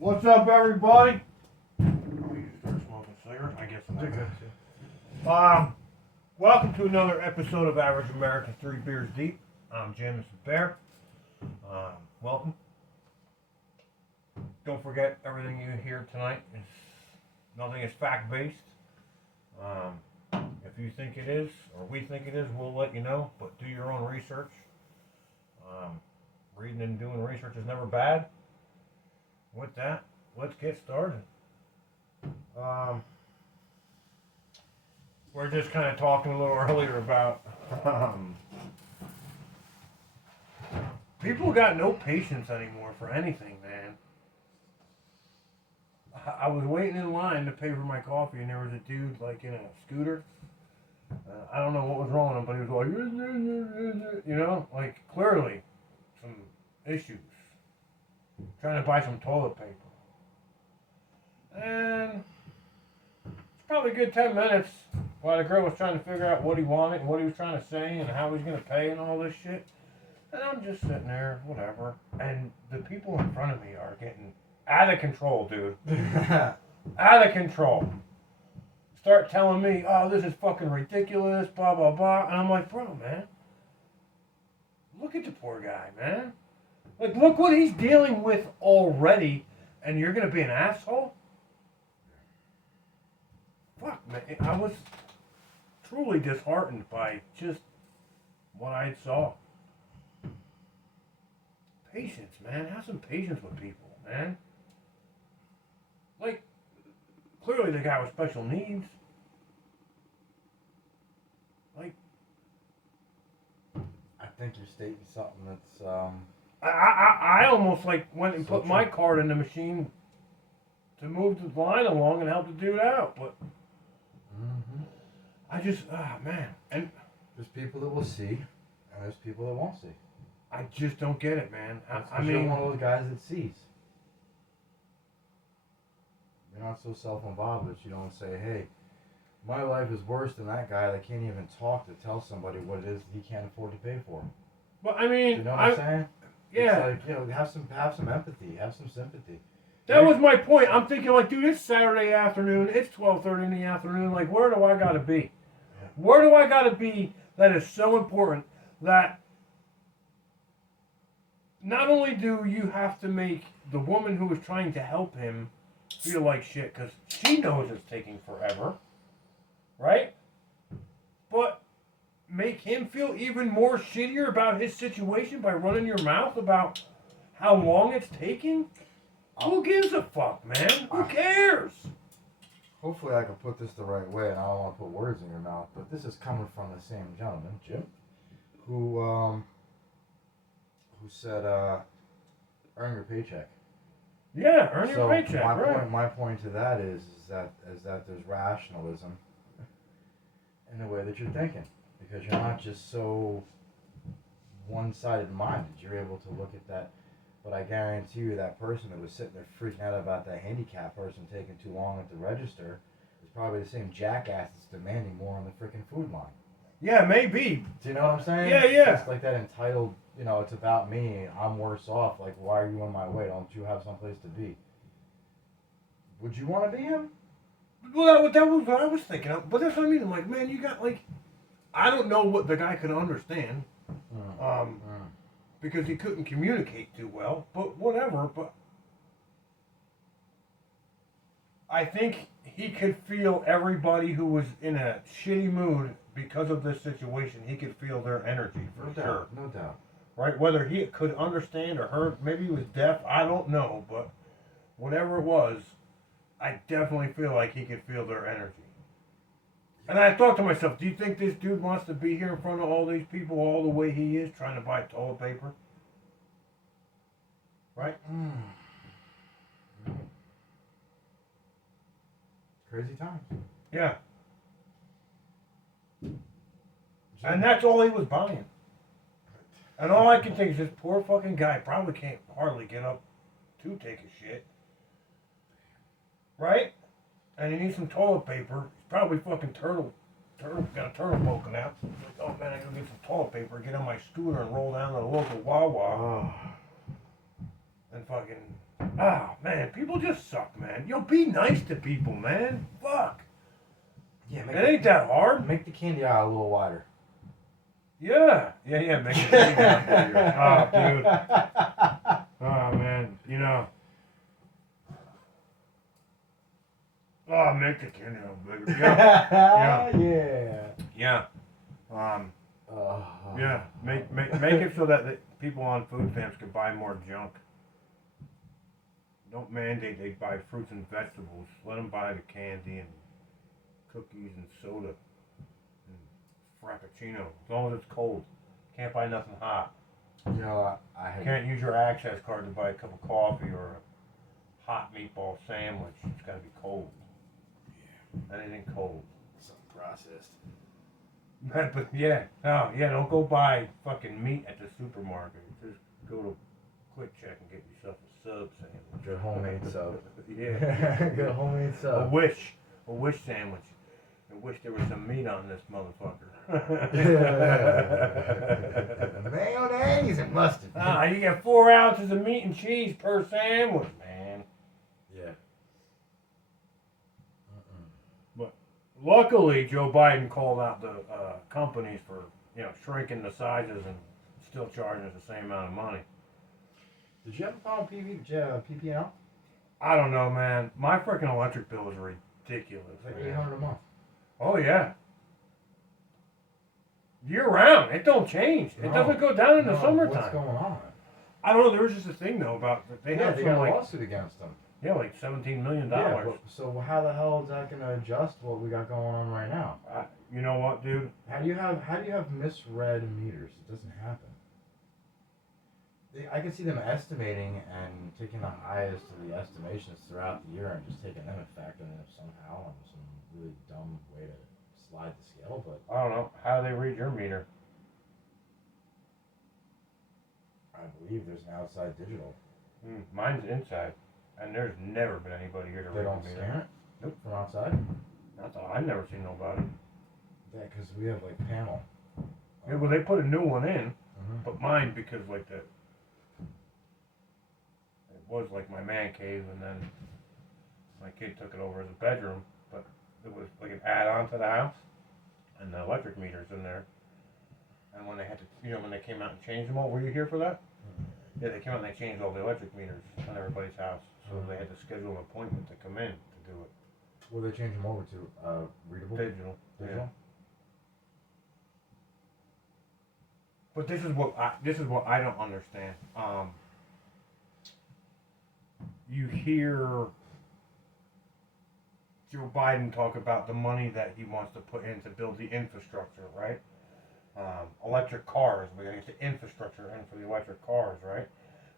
What's up, everybody? We start smoking cigarettes. I guess I'm good too. Welcome to another episode of Average American 3 Beers Deep. I'm Jameson Bear. Welcome. Don't forget, everything you hear tonight is nothing is fact-based. If you think it is, or we think it is, we'll let you know. But do your own research. Reading and doing research is never bad. With that, let's get started. We're just kind of talking a little earlier about people got no patience anymore for anything, man. I was waiting in line to pay for my coffee, and there was a dude like in a scooter. I don't know what was wrong with him, but he was like, you know, like clearly some issues. Trying to buy some toilet paper. And it's probably a good 10 minutes while the girl was trying to figure out what he wanted and what he was trying to say and how he was going to pay and all this shit. And I'm just sitting there, whatever. And the people in front of me are getting out of control, dude. Out of control. Start telling me, oh, this is fucking ridiculous, blah, blah, blah. And I'm like, bro, man. Look at the poor guy, man. Like, look what he's dealing with already, and you're going to be an asshole? Fuck, man. I was truly disheartened by just what I saw. Patience, man. Have some patience with people, man. Like, clearly the guy with special needs. Like, I think you're stating something that's I almost like went and So put my true. card in the machine to move the line along and help the dude out, but I just, man, and there's people that will see, and there's people that won't see. I just don't get it, man. I you're mean, one of those guys that sees. You're not so self-involved that you don't say, hey, my life is worse than that guy that can't even talk to tell somebody what it is that he can't afford to pay for. but I mean, You know what I'm saying? yeah, It's like, you know, have some empathy, have some sympathy. that was my point. I'm thinking like, dude, it's Saturday afternoon, it's 12:30 in the afternoon. Like, where do I gotta be? Yeah. Where do I gotta be that is so important that not only do you have to make the woman who is trying to help him feel like shit because she knows it's taking forever, right? But make him feel even more shittier about his situation by running your mouth about how long it's taking? Who gives a fuck, man? Who cares? Hopefully I can put this the right way, and I don't want to put words in your mouth, but this is coming from the same gentleman, Jim, who said, earn your paycheck. Yeah, earn your paycheck, my right? my point to that is that there's rationalism in the way that you're thinking, because you're not just so one-sided minded. You're able to look at that. But I guarantee you that person that was sitting there freaking out about that handicapped person taking too long at the register is probably the same jackass that's demanding more on the freaking food line. Yeah, maybe. Do you know what I'm saying? Yeah, yeah. It's like that entitled, you know, it's about me, I'm worse off. Like, why are you in my way? Don't you have someplace to be? Would you want to be him? Well, that was what I was thinking of. But that's what I mean. I'm like, man, you got like, I don't know what the guy could understand. Because he couldn't communicate too well, but whatever. But I think he could feel everybody who was in a shitty mood because of this situation. He could feel their energy for No sure, doubt, no doubt. right? Whether he could understand or heard, maybe he was deaf. I don't know, but whatever it was, I definitely feel like he could feel their energy. And I thought to myself, do you think this dude wants to be here in front of all these people all the way he is, trying to buy toilet paper? Right? Crazy times. Yeah. And that's all he was buying. And all I can think is this poor fucking guy probably can't hardly get up to take a shit. Right? And he needs some toilet paper. He's probably fucking got a turtle poking out. He's like, oh man, I gotta get some toilet paper, get on my scooter and roll down to the local Wawa. Oh. And fucking Oh man, people just suck, man. Yo, be nice to people, man. Fuck. Yeah, It ain't that hard. Make the candy aisle a little wider. Yeah. Make it bigger. Oh, dude. Oh man, you know. Oh, make the candy aisle bigger. Yeah. Yeah. Yeah. Make it so that the people on food stamps can buy more junk. Don't mandate they buy fruits and vegetables. Let them buy the candy and cookies and soda and frappuccino. As long as it's cold. Can't buy nothing hot. You know, I had. Can't use your access card to buy a cup of coffee or a hot meatball sandwich. It's got to be cold. Yeah. Anything cold. Something processed. But yeah, no, yeah. Don't go buy fucking meat at the supermarket. Just go to Quick Check and get yourself a sub sandwich. Good homemade sub. Yeah. Good homemade A sub. wish sandwich. I wish there was some meat on this motherfucker. Mayonnaise and mustard. You get 4 ounces of meat and cheese per sandwich, man. Yeah. Luckily, Joe Biden called out the companies for shrinking the sizes and still charging us the same amount of money. Did you ever file PPL? I don't know, man. My freaking electric bill is ridiculous. It's like man. $800 a month. Oh yeah. Year round, it don't change. It doesn't go down in the summertime. What's going on? I don't know. There was just a thing though about they They had got some a like lawsuit against them. like $17 million. Yeah, so how the hell is that going to adjust what we got going on right now? You know what, dude? How do you have misread meters? It doesn't happen. I can see them estimating and taking the highest of the estimations throughout the year and just taking them and factoring it somehow in some really dumb way to slide the scale. But I don't know. How do they read your meter? I believe there's an outside digital. Mine's inside, and there's never been anybody here to They read don't the meter. scan it? Nope. From outside? That's all. I've never seen nobody. Yeah, because we have like panel. Yeah, well, they put a new one in, Mm-hmm. but mine because like it was like my man cave, and then my kid took it over as a bedroom, but it was like an add-on to the house, and the electric meter's in there. And when they had to, when they came out and changed them all, were you here for that? Yeah, they came out and they changed all the electric meters on everybody's house, so they had to schedule an appointment to come in to do it. Will they change them over to readable? Digital. Digital? Yeah. But this is what I don't understand. You hear Joe Biden talk about the money that he wants to put in to build the infrastructure, right? Electric cars, we gotta get the infrastructure in for the electric cars, right?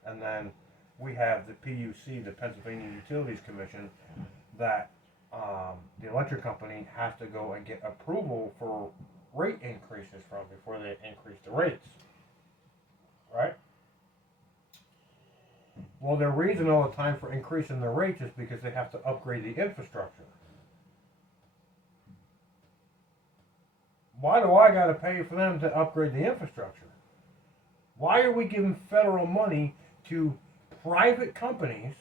And then we have the PUC, the Pennsylvania Utilities Commission, that the electric company has to go and get approval for rate increases from before they increase the rates, right? Well, their reason all the time for increasing the rates is because they have to upgrade the infrastructure. Why do I got to pay for them to upgrade the infrastructure? Why are we giving federal money to private companies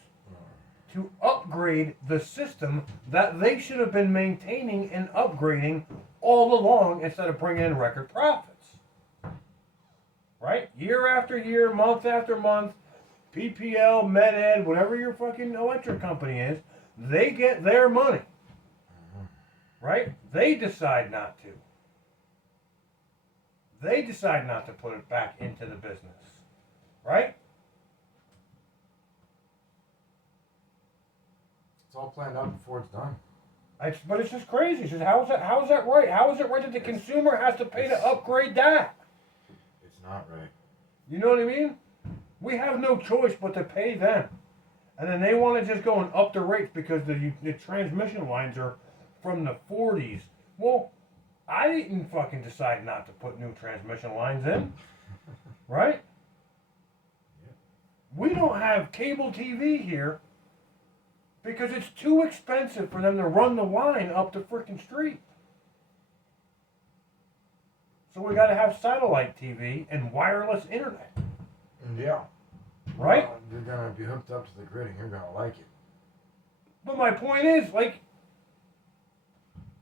to upgrade the system that they should have been maintaining and upgrading all along instead of bringing in record profits? Right? Year after year, month after month, PPL, MedEd, whatever your fucking electric company is, they get their money. Right? They decide not to. They decide not to put it back into the business. Right? It's all planned out before it's done. But it's just crazy. It's just, how is that right? How is it right that the consumer has to pay to upgrade that? It's not right. You know what I mean? We have no choice but to pay them. And then they want to just go and up the rates because the transmission lines are from the 40s. Well, I didn't fucking decide not to put new transmission lines in. Right? Yeah. We don't have cable TV here because it's too expensive for them to run the line up the freaking street. So we got to have satellite TV and wireless internet. Yeah. right? Well, you're gonna be hooked up to the grid and you're gonna like it. But my point is, like,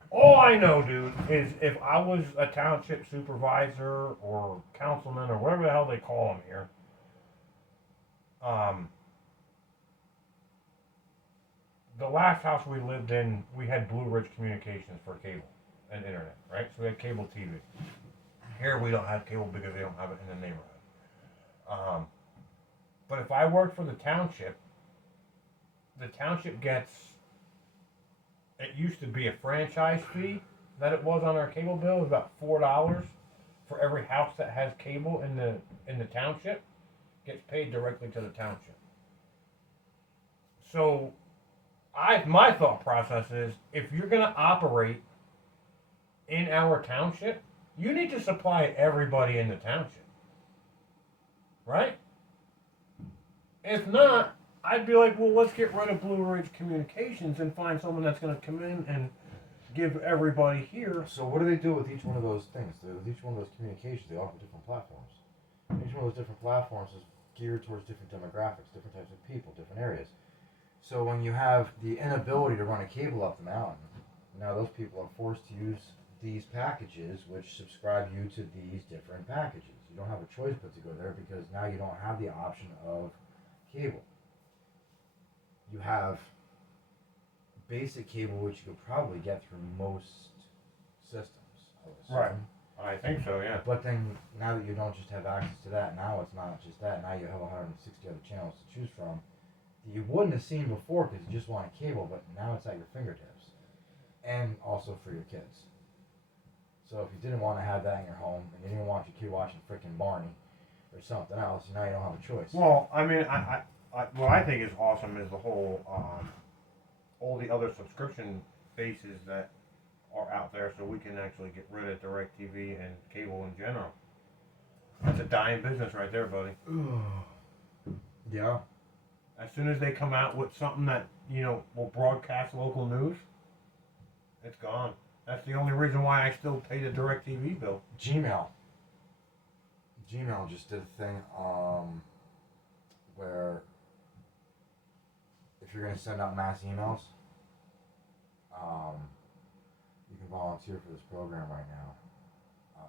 all I know, dude, is if I was a township supervisor or councilman or whatever the hell they call them here, the last house we lived in, we had Blue Ridge Communications for cable and internet, right? So we had cable TV. Here we don't have cable because they don't have it in the neighborhood. But if I worked for the township gets, it used to be a franchise fee that it was on our cable bill. It was about $4 for every house that has cable in the township. Gets paid directly to the township. So my thought process is, if you're gonna operate in our township, you need to supply everybody in the township. Right? If not, I'd be like, well, let's get rid of Blue Ridge Communications and find someone that's going to come in and give everybody here. So what do they do with each one of those things? With each one of those communications, they offer different platforms. Each one of those different platforms is geared towards different demographics, different types of people, different areas. So when you have the inability to run a cable up the mountain, now those people are forced to use these packages, which subscribe you to these different packages. You don't have a choice but to go there because now you don't have the option of cable. You have basic cable, which you could probably get through most systems, I would assume. Right. I think so, yeah. But then, now that you don't just have access to that, now it's not just that. Now you have 160 other channels to choose from that you wouldn't have seen before because you just wanted cable, but now it's at your fingertips. And also for your kids. So if you didn't want to have that in your home, and you didn't want your kid watching frickin' Barney or something else, now you don't have a choice. Well, I mean, what I think is awesome is the whole, all the other subscription bases that are out there, so we can actually get rid of DirecTV and cable in general. That's a dying business right there, buddy. Yeah. As soon as they come out with something that, will broadcast local news, it's gone. That's the only reason why I still pay the DirecTV bill. Gmail just did a thing where if you're going to send out mass emails, you can volunteer for this program right now.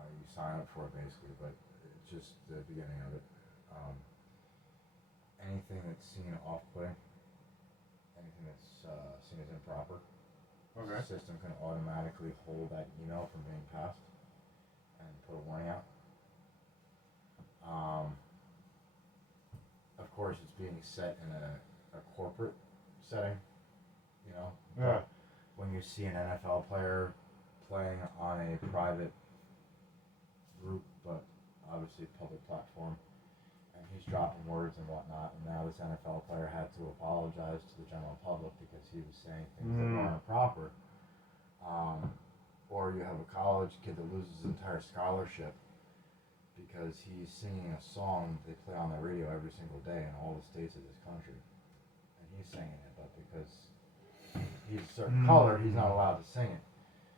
You sign up for it basically, but it's just the beginning of it. Anything that's seen off-putting, anything that's seen as improper, the system can automatically hold that email from being passed and put a warning out. Of course, it's being set in a corporate setting, Yeah. But when you see an NFL player playing on a private group, but obviously public platform, and he's dropping words and whatnot, and now this NFL player had to apologize to the general public because he was saying things that weren't proper. Or you have a college kid that loses his entire scholarship because he's singing a song they play on the radio every single day in all the states of this country. And he's singing it, but because he's a certain color, he's not allowed to sing it.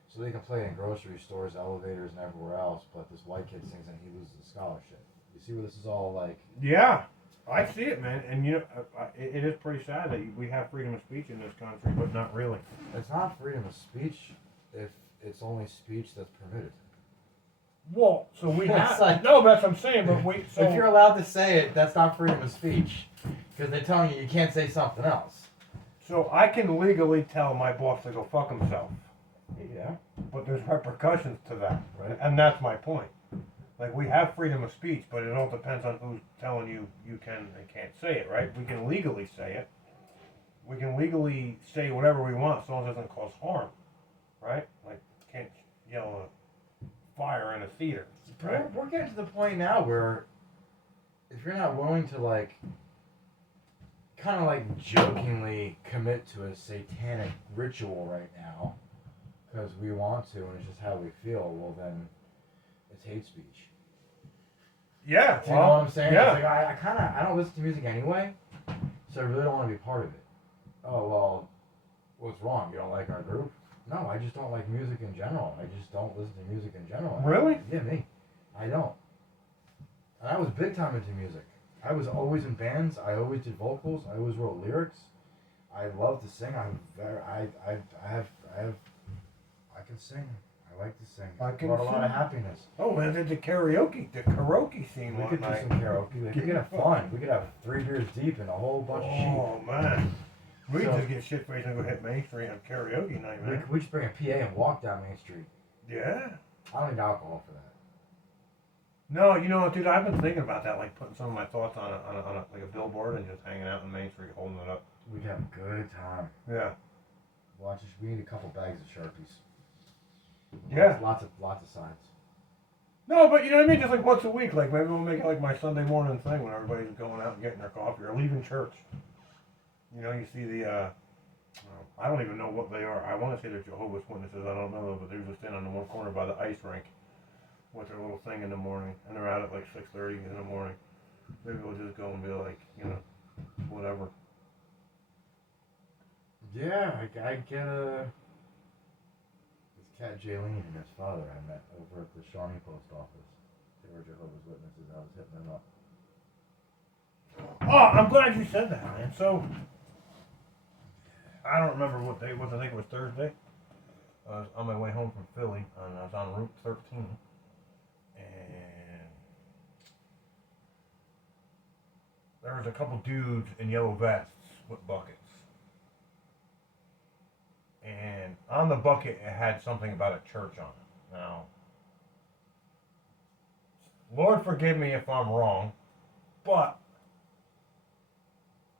So they can play it in grocery stores, elevators, and everywhere else, but this white kid sings and he loses his scholarship. You see where this is all like? Yeah, I see it, man. And it is pretty sad that we have freedom of speech in this country, but not really. It's not freedom of speech if it's only speech that's permitted. Well, so we It's have like- no, that's what I'm saying. But so if you're allowed to say it, that's not freedom of speech because they're telling you can't say something else. so I can legally tell my boss to go fuck himself, Yeah. but there's repercussions to that, Right. and that's my point. Like, we have freedom of speech, but it all depends on who's telling you can and can't say it, right? We can legally say it. We can legally say whatever we want as long as it doesn't cause harm, right? Like, can't yell a fire in a theater, right? We're getting to the point now where if you're not willing to kind of jokingly commit to a satanic ritual right now because we want to and it's just how we feel, well then it's hate speech. Yeah, Do you know what I'm saying? Yeah. It's like I don't listen to music anyway, so I really don't want to be part of it. Oh well, what's wrong? You don't like our group? No, I just don't like music in general. I just don't listen to music in general. Really? Yeah, me. I don't. And I was big time into music. I was always in bands. I always did vocals. I always wrote lyrics. I love to sing. I can sing. I like to sing. I can brought a lot of sing. happiness. Oh man, the karaoke scene We one could do night. some karaoke. We could have fun. We could have 3 beers deep and a whole bunch of sheep. Oh man, we So- just get shit faced and go hit Main Street on karaoke night, man. We just bring a PA and walk down Main Street. Yeah. I don't need alcohol for that. No, you know, dude, I've been thinking about that, like putting some of my thoughts on a like a billboard and just hanging out in Main Street, holding it up. We'd have a good time. Yeah. Watch us. We need a couple bags of Sharpies. Yeah. Lots of signs. No, but you know what I mean? Just like once a week, like maybe we'll make it like my Sunday morning thing when everybody's going out and getting their coffee or leaving church. You know, you see the, I don't even know what they are. I want to say they're Jehovah's Witnesses. I don't know, but they're just standing on the one corner by the ice rink with their little thing in the morning, and they're out at like 6:30 in the morning. Maybe we'll just go and be like, you know, whatever. Yeah, I get a. This cat Jaylene and his father I met over at the Shawnee Post Office. They were Jehovah's Witnesses. I was hitting them up. Oh, I'm glad you said that, man. So, I don't remember what day it was. I think it was Thursday. I was on my way home from Philly, and I was on Route 13. And there was a couple dudes in yellow vests with buckets. And on the bucket, it had something about a church on it. Now, Lord forgive me if I'm wrong, but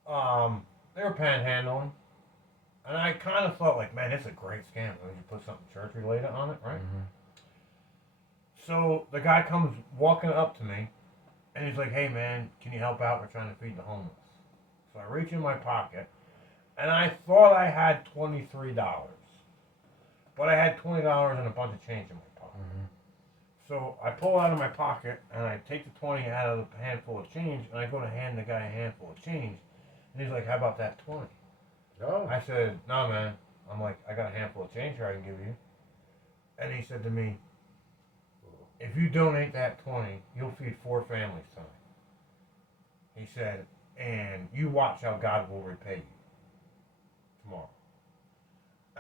they were panhandling, and I kind of thought like, man, it's a great scam. When you put something church related on it, right? Mm-hmm. So the guy comes walking up to me, and he's like, hey man, can you help out? We're trying to feed the homeless. So I reach in my pocket, and I thought I had $23, but I had $20 and a bunch of change in my pocket. Mm-hmm. So I pull out of my pocket, and I take the 20 out of the handful of change, and I go to hand the guy a handful of change, and he's like, how about that 20? Oh. I said, no man. I'm like, I got a handful of change here I can give you. And he said to me, if you donate that 20, you'll feed 4 families tonight. He said, and you watch how God will repay you tomorrow.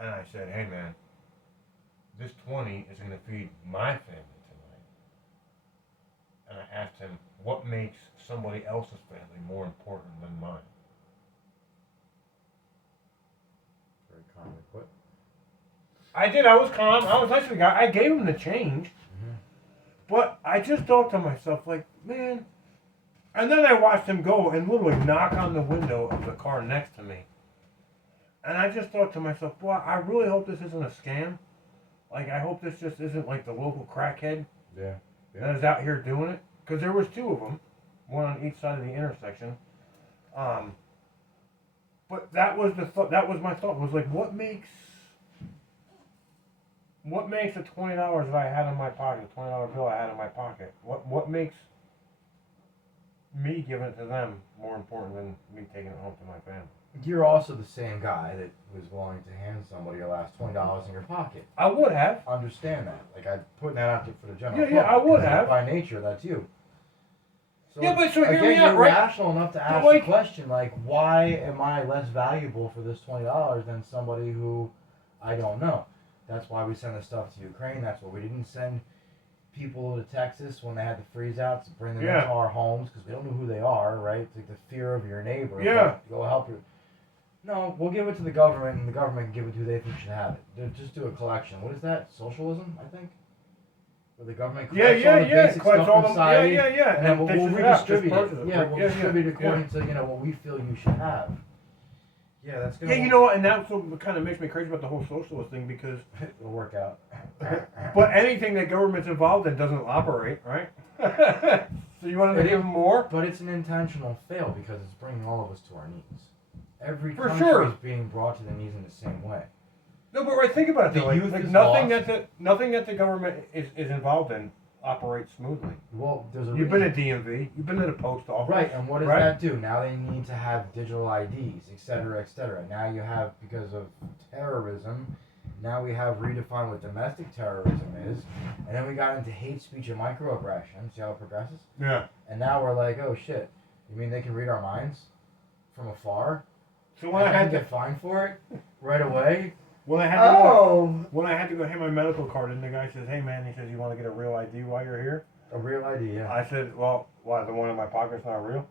And I said, hey man, this 20 is going to feed my family tonight. And I asked him, what makes somebody else's family more important than mine? Very calmly put. I did. I was calm. I was nice to the guy. I gave him the change. Mm-hmm. But I just thought to myself, like, man. And then I watched him go and literally knock on the window of the car next to me. And I just thought to myself, boy, I really hope this isn't a scam. Like, I hope this just isn't like the local crackhead Yeah. that is out here doing it. Because there was 2 of them, one on each side of the intersection. But that was the thought. That was my thought. Was like, what makes the $20 that I had in my pocket, the $20 bill I had in my pocket, what makes me giving it to them more important than me taking it home to my family? You're also the same guy that was willing to hand somebody your last $20 in your pocket. I would have. Understand that. Like, I'm putting that out there for the general Yeah, public, I would 'cause have. By nature, that's you. So, Yeah, but so hear again, me out, you're right? rational enough to ask like- the question, like, why am I less valuable for this $20 than somebody who I don't know? That's why we send the stuff to Ukraine. That's why we didn't send people to Texas when they had the freeze outs to bring them Yeah. into our homes because we don't know who they are, right? It's like the fear of your neighbor. Yeah. But go help you. No, we'll give it to the government, and the government can give it to who they think should have it. They'll just do a collection. What is that? Socialism, I think? Where the government collects all the basic collects stuff all in the, society, yeah. and then we'll dishes it out, redistribute disperses it. Yeah, we'll distribute it yeah. according to, what we feel you should have. Yeah, that's gonna Yeah, you know what, and that's what kind of makes me crazy about the whole socialist thing because, it'll work out. but anything that government's involved in doesn't operate, right? So you want to It give is- them more? But it's an intentional fail because it's bringing all of us to our knees. Every For country sure. is being brought to the knees in the same way. No, but right, think about it. The Though. Like, youth like is nothing lost. nothing that the government is involved in operates smoothly. Well, there's a You've been reason. at DMV. You've been to the post office. Right, and what does Right. that do? Now they need to have digital IDs, et cetera, et cetera. Now you have, because of terrorism, now we have redefined what domestic terrorism is, and then we got into hate speech and microaggression. See how it progresses? Yeah. And now we're like, oh shit, You mean they can read our minds from afar? So when I And had to get fined for it right away? when I had to go, Oh! when I had to go hand my medical card in, the guy says, "Hey man," he says, "you want to get a real ID while you're here?" A real ID, yeah. I said, "Well, why the one in my pocket's not real?"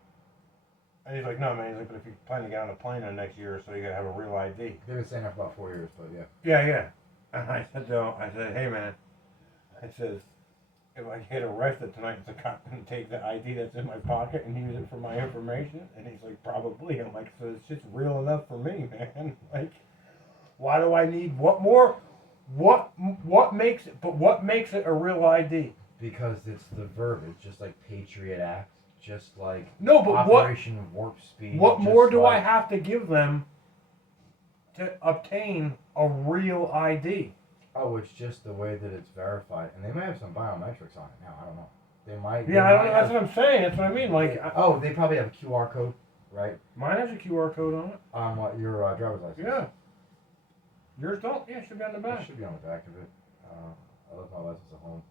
And he's like, "No man," he's like, "but if you plan to get on a plane in the next year or so, you gotta have a real ID." They've been saying that for about 4 years, but yeah. Yeah. And I said, "No," I said, "Hey man," I says, "if I get arrested tonight, is the cop gonna take the ID that's in my pocket and use it for my information?" And he's like, "Probably." I'm like, "So it's just real enough for me, man. Like, why do I need what more? What makes it? But what makes it a real ID?" Because it's the verbiage, just like Patriot Act, just like No, but Operation Warp Speed. what just more do I like- have to give them to obtain a real ID? Oh, it's just the way that it's verified, and they might have some biometrics on it now. I don't know. They might. Yeah, I don't know. That's what I'm saying. That's what I mean. Like, they probably have a QR code, right? mine has a QR code on it. On what your driver's license? Yeah. Yours don't? Yeah, it should be on the It back. should be on the back of it. I left my license at home.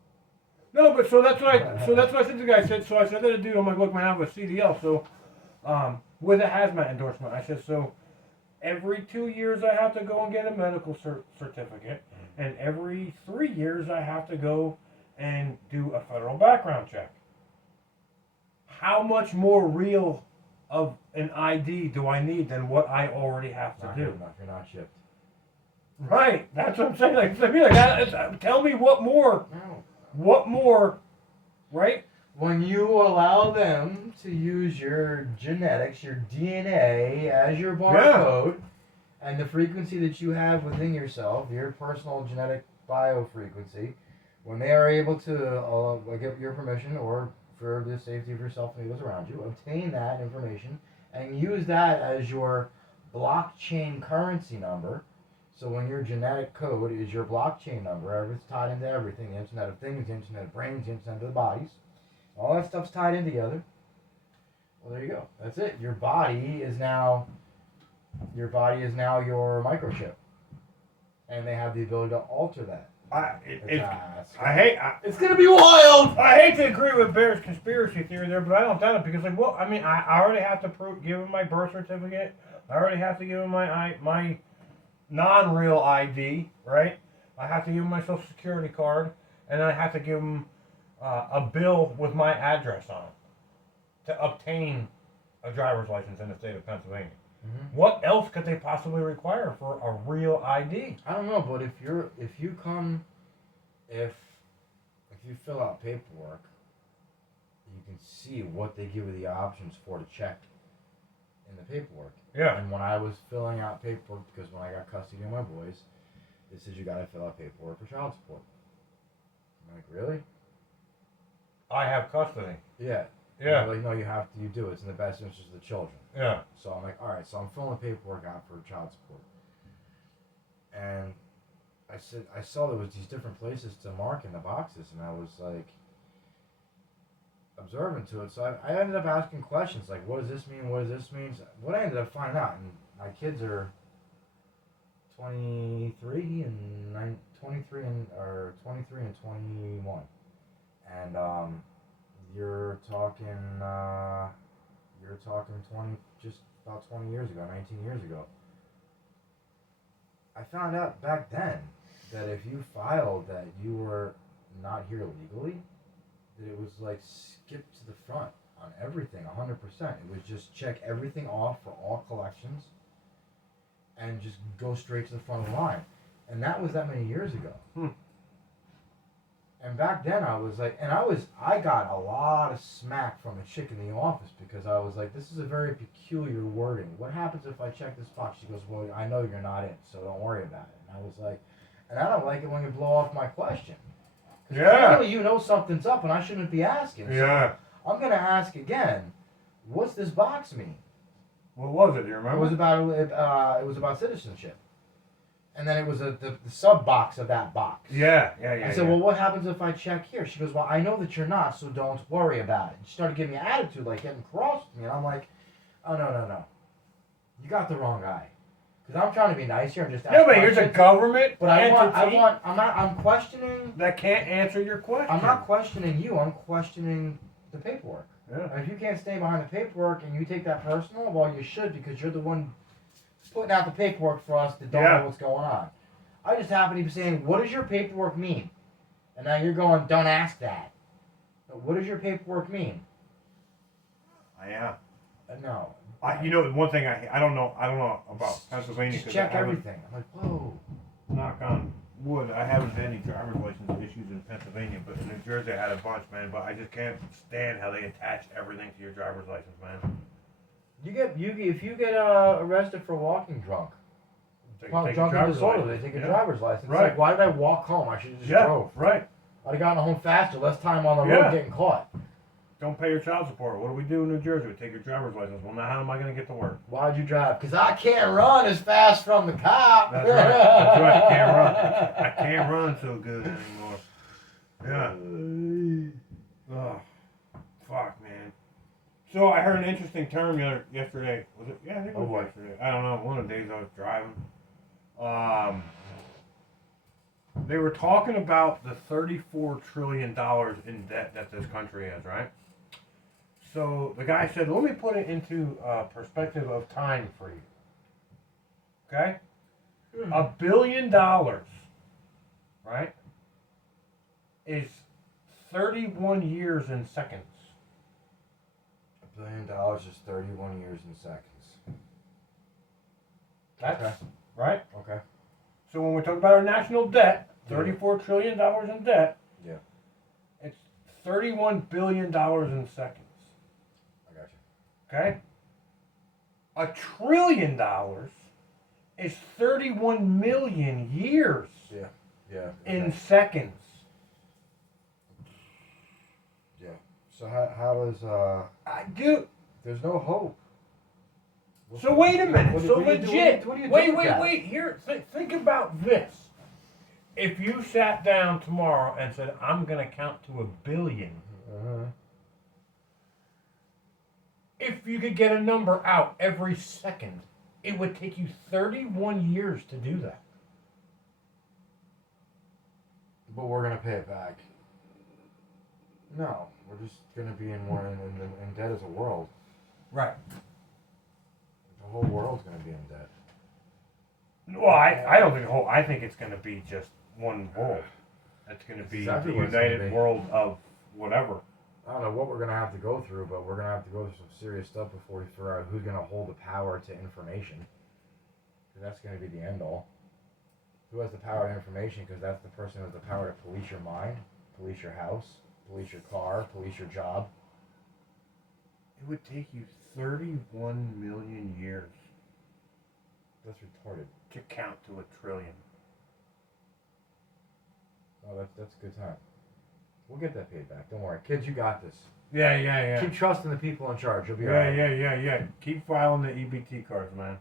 No, but so that's what I said to the guy. I said so. I said to the dude, I'm like, look, man, I have a CDL, so with a hazmat endorsement. I said so. Every 2 years I have to go and get a medical certificate, and every 3 years I have to go and do a federal background check. How much more real of an ID do I need than what I already have to Not do? good enough. You're not shipped. Right, that's what I'm saying. Like, tell me what more. No. What more? Right? When you allow them to use your genetics, your DNA as your barcode, and the frequency that you have within yourself, your personal genetic biofrequency, when they are able to get your permission or for the safety of yourself and those around you, obtain that information and use that as your blockchain currency number. So when your genetic code is your blockchain number, it's tied into everything, the Internet of Things, the Internet of Brains, the Internet of the bodies. All that stuff's tied in together. Well, there you go. That's it. Your body is now your microchip, and they have the ability to alter that. It's gonna be wild. I hate to agree with Bear's conspiracy theory there, but I don't doubt it because, like, well, I mean, I already have to give him my birth certificate. I already have to give him my non-real ID, right? I have to give him my social security card, and then I have to give him a bill with my address on it to obtain a driver's license in the state of Pennsylvania. Mm-hmm. What else could they possibly require for a real ID? I don't know, but if you fill out paperwork, you can see what they give you the options for to check in the paperwork. Yeah. And when I was filling out paperwork, because when I got custody of my boys, they said you got to fill out paperwork for child support. I'm like, really? I have custody. Yeah. Yeah. And they're like, no, you do. It's in the best interest of the children. Yeah. So I'm like, all right. So I'm filling the paperwork out for child support. And I saw there was these different places to mark in the boxes, and I was like observant to it. So I ended up asking questions like, what does this mean? What does this mean? What I ended up finding out, and my kids are 23 and 23 and 21, and you're talking just about 20 years ago, 19 years ago. I found out back then that if you filed that you were not here legally, that it was like skip to the front on everything, 100%. It was just check everything off for all collections and just go straight to the front of the line. And that was that many years ago. And back then I was like, I got a lot of smack from a chick in the office because I was like, this is a very peculiar wording. What happens if I check this box? She goes, well, I know you're not in, so don't worry about it. And I was like, and I don't like it when you blow off my question. Yeah. Clearly you know something's up and I shouldn't be asking. So Yeah. I'm going to ask again, what's this box mean? What was it? Do you remember? It was about citizenship. And then it was the sub box of that box. Yeah. I said, well, what happens if I check here? She goes, well, I know that you're not, so don't worry about it. And she started giving me attitude, like getting cross with me. And I'm like, oh, no. You got the wrong guy. Because I'm trying to be nice here and just ask Yeah, but here's a government but I'm questioning. That can't answer your question. I'm not questioning you. I'm questioning the paperwork. Yeah. And if you can't stay behind the paperwork and you take that personal, well, you should, because you're the one putting out the paperwork for us that don't Yeah. know what's going on. I just happen to be saying, what does your paperwork mean? And now you're going, don't ask that. But what does your paperwork mean? Yeah. No. You know, one thing I don't know about Pennsylvania. Just 'cause check I haven't- everything. I'm like, whoa. Knock on wood, I haven't had any driver's license issues in Pennsylvania, but in New Jersey I had a bunch, man. But I just can't stand how they attach everything to your driver's license, man. If you get arrested for walking drunk, They drunk take your and driver's disorderly, license. they take a Yeah. driver's license. It's Right. like, why did I walk home? I should have just Yeah, drove. right. I'd have gotten home faster, less time on the road Yeah. getting caught. Don't pay your child support. What do we do in New Jersey? We take your driver's license. Well, now how am I going to get to work? Why'd you drive? Because I can't run as fast from the cop. That's right. That's right. I can't run. I can't run so good anymore. Yeah. Oh, fuck, man. So I heard an interesting term yesterday. Was it? Yeah, I think it was yesterday. I don't know. One of the days I was driving. They were talking about the $34 trillion in debt that this country has, right? So the guy said, let me put it into perspective of time for you. Okay? $1 billion, right, is 31 years in seconds. $1 billion is 31 years and seconds. That's Okay. right. Okay. So when we talk about our national debt, $34 trillion in debt, Yeah. it's $31 billion in seconds. I got you. Okay? $1 trillion is 31 million years Yeah. in seconds. Yeah. So how is Dude, there's no hope. so wait a minute. What- So what do you do- legit. what do you do with that? Wait. Here, think about this. If you sat down tomorrow and said, I'm going to count to 1 billion, if you could get a number out every second, it would take you 31 years to do that. But we're gonna pay it back. No, we're just gonna be in debt as a world. Right. The whole world's gonna be in debt. Well, I don't think the whole. I think it's going to be just one world. It's going to be Exactly the what it's gonna united be. world of whatever. I don't know what we're gonna have to go through, but we're gonna have to go through some serious stuff before we figure out who's gonna hold the power to information. Because that's gonna be the end all. Who has the power to information? Because that's the person who has the power to police your mind, police your house, police your car, police your job. It would take you 31 million years That's retarded. to count to 1 trillion. Oh, that's a good time. We'll get that paid back. Don't worry, kids. You got this. Yeah. Keep trusting the people in charge. You'll be alright. Yeah. Keep filing the EBT cards, man.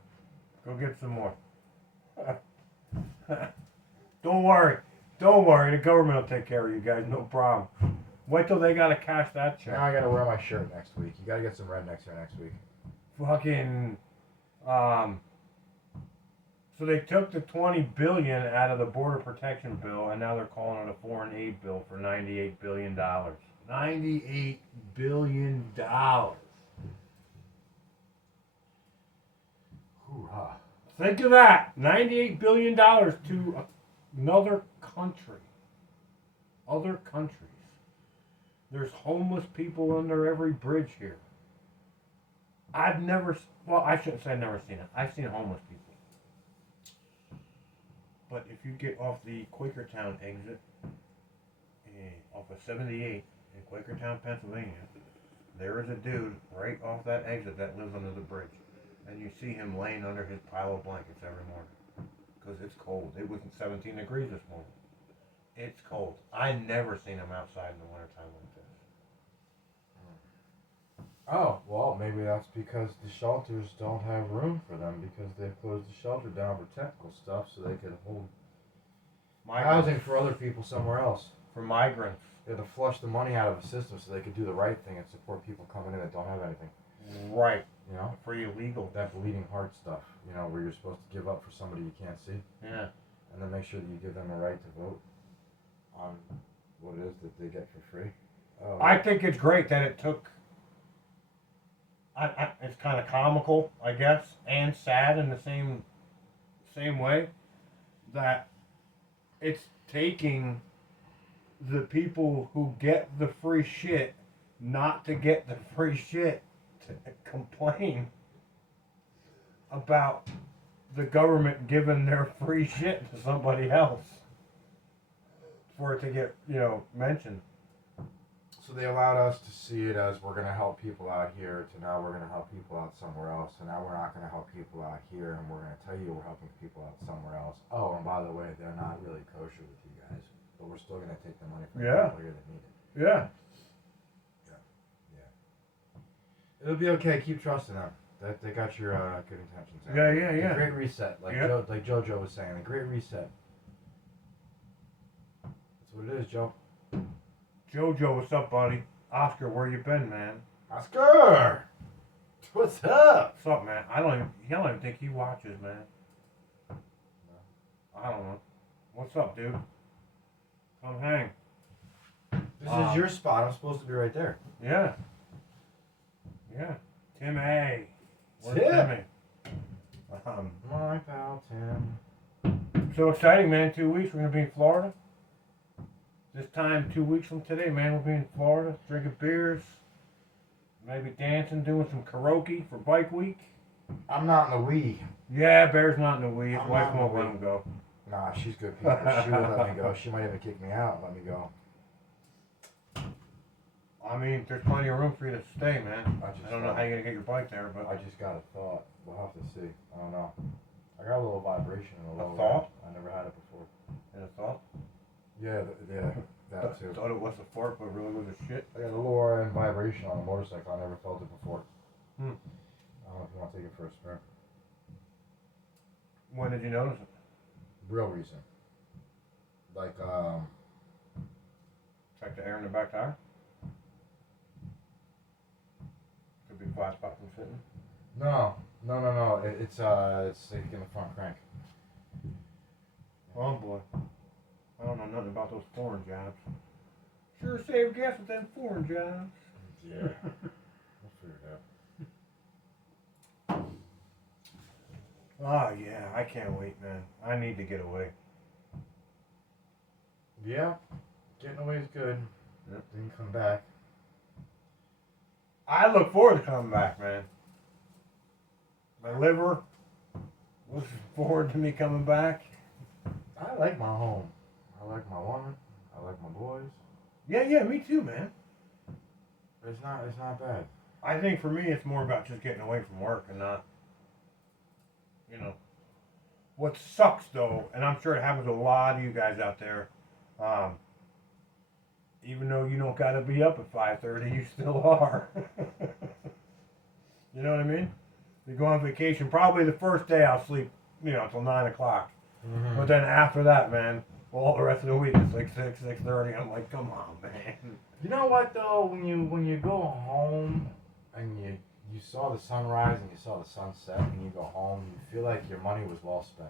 Go get some more. Don't worry. The government will take care of you guys. No problem. Wait till they gotta cash that check. Now I gotta wear my shirt next week. You gotta get some rednecks here next week. Fucking. So they took the $20 billion out of the border protection bill, and now they're calling it a foreign aid bill for $98 billion. $98 billion. Hoorah. Think of that. $98 billion to another country. Other countries. There's homeless people under every bridge here. I shouldn't say I've never seen it. I've seen homeless people. But if you get off the Quakertown exit, off of 78 in Quakertown, Pennsylvania, there is a dude right off that exit that lives under the bridge. And you see him laying under his pile of blankets every morning. Because it's cold. It was 17 degrees this morning. It's cold. I never seen him outside in the wintertime like this. Oh, well, maybe that's because the shelters don't have room for them because they've closed the shelter down for technical stuff so they could hold housing for other people somewhere else. For migrants. They had to flush the money out of the system so they could do the right thing and support people coming in that don't have anything. Right. You know? For illegal. That bleeding heart stuff, you know, where you're supposed to give up for somebody you can't see. Yeah. And then make sure that you give them a right to vote on what it is that they get for free. Oh, I think it's great that it took it's kind of comical, I guess, and sad in the same way that it's taking the people who get the free shit not to get the free shit to complain about the government giving their free shit to somebody else for it to get, mentioned. So they allowed us to see it as we're going to help people out here to now we're going to help people out somewhere else. So now we're not going to help people out here and we're going to tell you we're helping people out somewhere else. Oh, and by the way, they're not really kosher with you guys, but we're still going to take the money from the people here that need it. Yeah. It'll be okay. Keep trusting them. That they got your good intentions. Yeah. The Great Reset, like JoJo was saying, the Great Reset. That's what it is, Joe. JoJo, what's up, buddy? Oscar, where you been, man? Oscar, what's up? What's up, man? I don't even think he watches, man. No. I don't know. What's up, dude? Come hang. This is your spot. I'm supposed to be right there. Yeah. Timmy. Where's Tim? Timmy? My pal Tim. So exciting, man. 2 weeks, we're gonna be in Florida. This time, 2 weeks from today, man, we'll be in Florida, drinking beers, maybe dancing, doing some karaoke for Bike Week. I'm not in the Wii. Yeah, Bear's not in the Wii. His I'm wife not in won't the let Wii. him go. Nah, she's good people. She would let me go. She might even kick me out and let me go. I mean, there's plenty of room for you to stay, man. I don't know how you're gonna get your bike there, but I just got a thought. We'll have to see. I don't know. I got a little vibration in the A lower thought? end. I never had it before. and a thought. Yeah, that too. Thought it was a fart, but really was a shit. I got a lower end vibration on a motorcycle. I never felt it before. I don't know if you want to take it for a spin. When did you notice it? Real recent. Like, Check the air in the back tire. Could be flat spot from sitting. no. It's like in the front crank. Oh boy. I don't know nothing about those foreign jobs. Sure save gas with them foreign jobs. Yeah. We'll figure it out. Oh yeah, I can't wait, man. I need to get away. Yeah. Getting away is good. Yep. Then come back. I look forward to coming back, man. My liver looks forward to me coming back. I like my home. I like my woman. I like my boys. Yeah, me too, man. It's not bad. I think for me, it's more about just getting away from work and not, What sucks though, and I'm sure it happens to a lot of you guys out there. Even though you don't gotta be up at 5:30, you still are. You know what I mean? You go on vacation. Probably the first day I'll sleep, till 9 o'clock. Mm-hmm. But then after that, man, all the rest of the week it's like 6:30. I'm like, come on, man. You know what though? When you go home and you saw the sunrise and you saw the sunset and you go home, you feel like your money was well spent.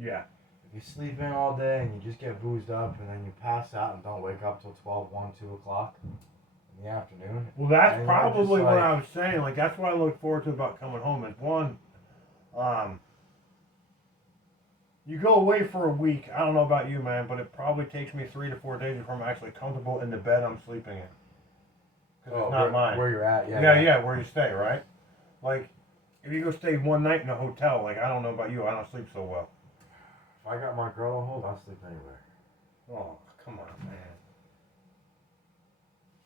Yeah. If you sleep in all day and you just get boozed up and then you pass out and don't wake up till 12, 1, 2 o'clock in the afternoon. Well, that's and probably you're just what like- I was saying. Like, that's what I look forward to about coming home. Is one, you go away for a week. I don't know about you, man, but it probably takes me 3 to 4 days before I'm actually comfortable in the bed I'm sleeping in. Because it's not mine. Where you're at, Yeah, where you stay, right? Like, if you go stay one night in a hotel, like, I don't know about you, I don't sleep so well. If I got my girl on hold, I'll sleep anywhere. Oh, come on, man.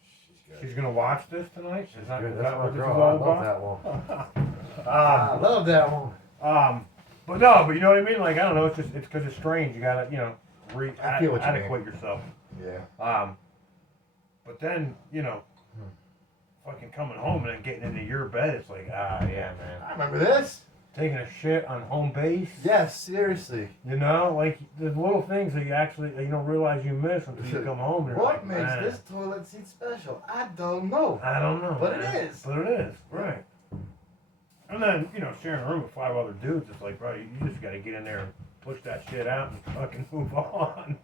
She's good. She's gonna watch this tonight? She's Is that, good. is That's that my what this is girl. I all love about? that one. I love that one. But you know what I mean? Like, I don't know, it's because it's strange. You gotta, I feel what you adequate yourself. Yeah. But then, fucking coming home and then getting into your bed, it's like, yeah, man. I remember this. Taking a shit on home base. Yes, seriously. Like, the little things that you don't realize you miss until you come home. And you're What like, makes man, this toilet seat special? I don't know. I don't know. But man. it is. But it is, right. And then, sharing a room with 5 other dudes, it's like, bro, you just gotta get in there and push that shit out and fucking move on.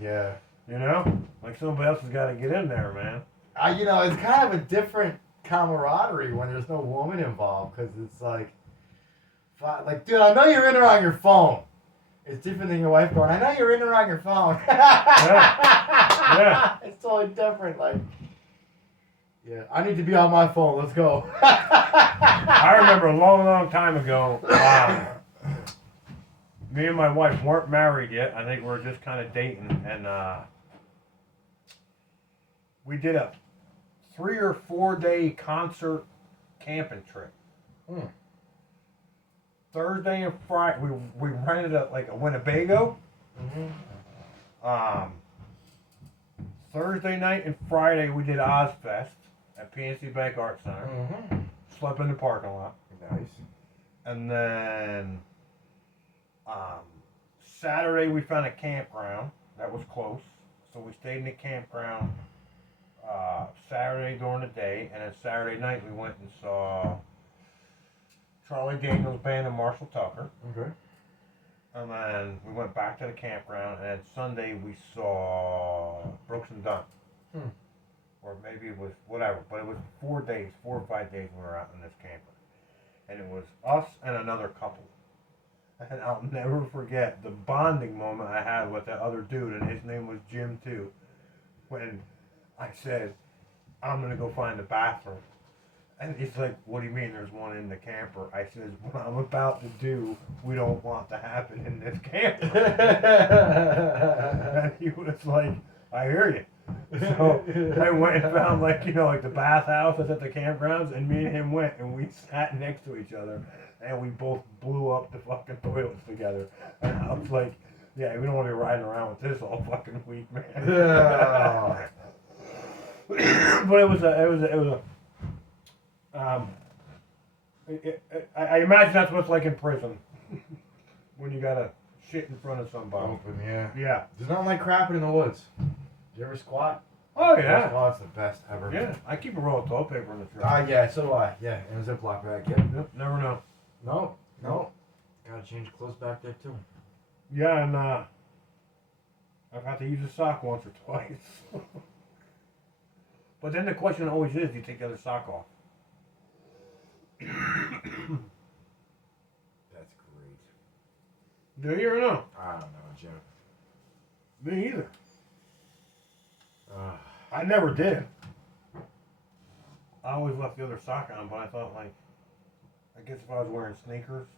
Yeah. Like somebody else has gotta get in there, man. It's kind of a different camaraderie when there's no woman involved, because it's like, dude, I know you're in there on your phone. It's different than your wife going, I know you're in there on your phone. Yeah. It's totally different. Like, yeah, I need to be on my phone. Let's go. I remember a long, long time ago, me and my wife weren't married yet. I think we were just kind of dating, and we did a 3 or 4 day concert camping trip. Hmm. Thursday and Friday, we rented a Winnebago. Mm-hmm. Thursday night and Friday we did Ozfest at PNC Bank Art Center. Mm-hmm. Slept in the parking lot. Nice. And then Saturday we found a campground that was close, so we stayed in the campground Saturday during the day, and then Saturday night we went and saw Charlie Daniels Band and Marshall Tucker. Okay. And then we went back to the campground, and then Sunday we saw Brooks and Dunn. Hmm. Or maybe it was whatever, but it was 4 days, 4 or 5 days we were out in this camper. And it was us and another couple. And I'll never forget the bonding moment I had with that other dude, and his name was Jim too. When I said, I'm going to go find the bathroom. And he's like, what do you mean there's one in the camper? I said, what I'm about to do, we don't want to happen in this camper. And he was like, I hear you. So I went and found like the bathhouse that's at the campgrounds, and me and him went and we sat next to each other and we both blew up the fucking toilets together. And I was like, yeah, we don't want to be riding around with this all fucking week, man. Yeah. But it was a I imagine that's what it's like in prison when you gotta shit in front of somebody. Open, yeah. Yeah. There's nothing like crapping in the woods. Did you ever squat? Oh yeah. Squat's the best ever. Yeah. I keep a roll of toilet paper in the truck. Yeah, so do I. Yeah, in a Ziploc bag. Yeah. Yep, never know. No. Gotta change clothes back there too. Yeah, and I've had to use a sock once or twice. But then the question always is, do you take the other sock off? That's great. Do you or no? I don't know, Jim. Me either. I never did. I always left the other sock on, but I thought I guess if I was wearing sneakers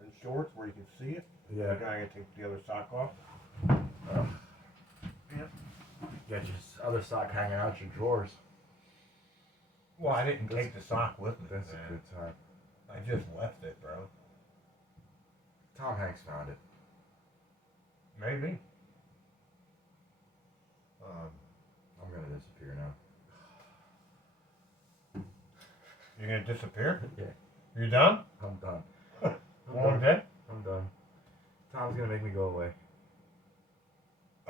and shorts where you could see it, Yeah. I gotta take the other sock off. You got your other sock hanging out your drawers. Well, I didn't take the sock with me. That's man. a good time. I just left it, bro. Tom Hanks found it. Maybe. I'm gonna disappear now. You're gonna disappear? Yeah. You done? I'm done. Long day? I'm done. Tom's gonna make me go away.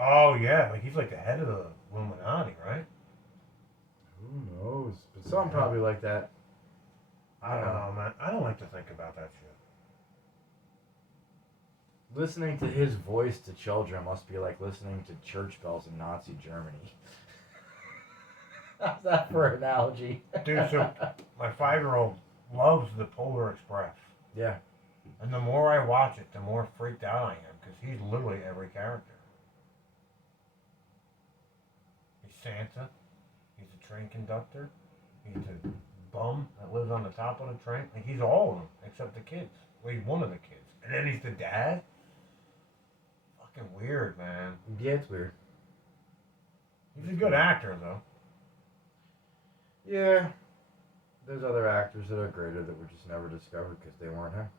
Oh yeah, he's like the head of the Illuminati, right? Who knows? But something probably like that. I don't know, man. I don't like to think about that shit. Listening to his voice to children must be like listening to church bells in Nazi Germany. How's that for an analogy? Dude, so my 5-year-old loves the Polar Express. Yeah. And the more I watch it, the more freaked out I am, because he's literally every character. He's Santa. He's a train conductor. He's a bum that lives on the top of the train. Like, he's all of them, except the kids. Well, he's one of the kids. And then he's the dad. Fucking weird, man. Yeah, it's weird. He's a good actor, though. Yeah. There's other actors that are greater that were just never discovered because they weren't him.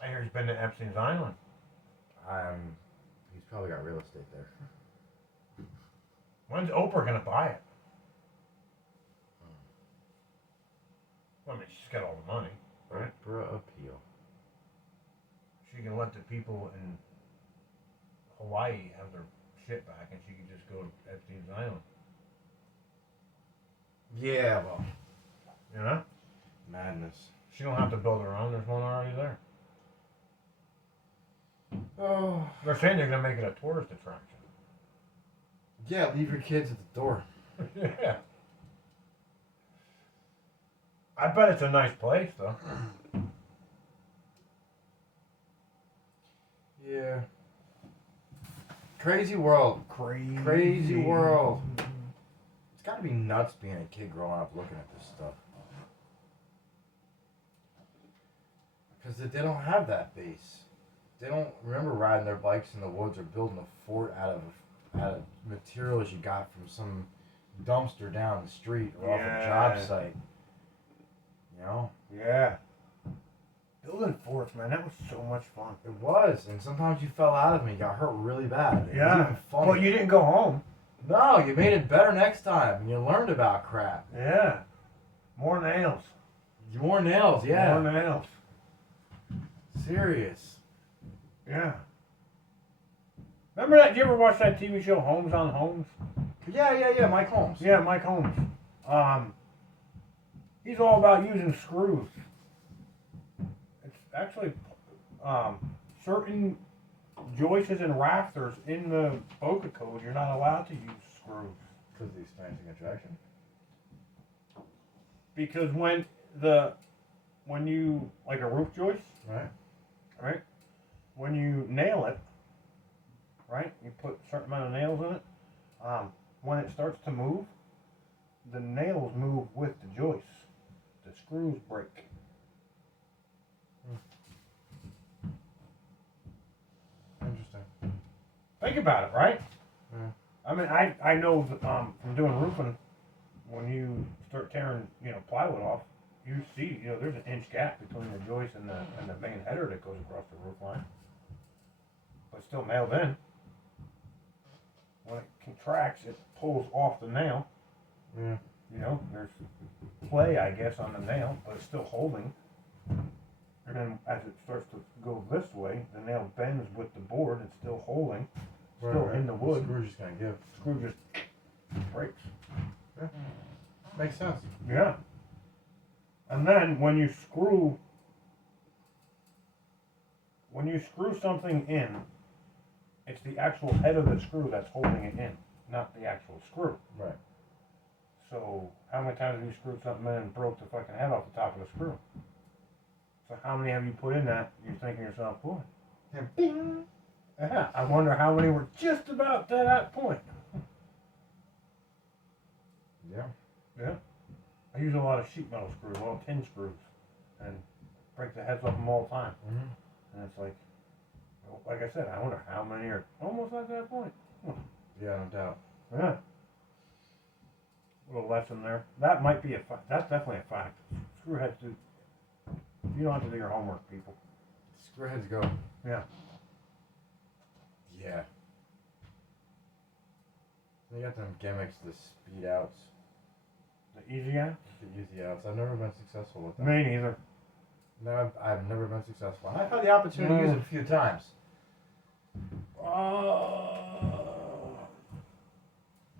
I hear he's been to Epstein's Island. He's probably got real estate there. When's Oprah gonna buy it? Well, I mean, she's got all the money, right? Oprah appeal. She can let the people in Hawaii have their shit back, and she can just go to Epstein's Island. Yeah, well, You know? madness. She don't have to build her own. There's one already there. Oh. They're saying they're gonna make it a tourist attraction. Yeah, leave your kids at the door. Yeah. I bet it's a nice place, though. Yeah. Crazy world. Crazy world. It's gotta be nuts being a kid growing up looking at this stuff. Because they don't have that base. They don't remember riding their bikes in the woods or building a fort out of materials you got from some dumpster down the street or off a job site. You know? Yeah. Building forts, man, that was so much fun. It was, and sometimes you fell out of them and got hurt really bad. It was Yeah. even funny. Well, you didn't go home. No, you made it better next time, and you learned about crap. Yeah. More nails. More nails, yeah. More nails. Serious. Yeah. Remember that? Did you ever watch that TV show Holmes on Holmes? Yeah, Mike Holmes. Yeah, Mike Holmes. He's all about using screws. It's actually certain joists and rafters in the BOCA code, you're not allowed to use screws. Because of the expanding attraction? Because when you, like a roof joist, Right. when you nail it, right, you put a certain amount of nails in it, when it starts to move, the nails move with the joists. The screws break. Interesting. Think about it, right? Yeah. I mean, I know that, from doing roofing, when you start tearing, plywood off, you see, there's an inch gap between the joist and the main header that goes across the roof line. But it's still nailed in. When it contracts, it pulls off the nail. Yeah. There's play, I guess, on the nail, but it's still holding. And then as it starts to go this way, the nail bends with the board. It's still holding, still in the wood. The screw's just gonna give. Screw just breaks. Yeah. Makes sense. Yeah. And then when you screw something in, it's the actual head of the screw that's holding it in, not the actual screw. Right. So how many times have you screwed something in and broke the fucking head off the top of the screw? So how many have you put in that you're thinking to yourself, boy, Bing. yeah, I wonder how many were just about to that point. Yeah. Yeah. I use a lot of sheet metal screws, a lot of tin screws, and break the heads off them all the time. Mm-hmm. And it's like I said, I wonder how many are almost at that point. Yeah, no doubt. Yeah. Little lesson there. That might be that's definitely a fact. Screwheads do. You don't have to do your homework, people. Screwheads go. Yeah. Yeah. They got them gimmicks, the speed outs, The easy out? the easy outs. I've never been successful with them. Me neither. No, I've never been successful. And I've had the opportunity to use it a few times.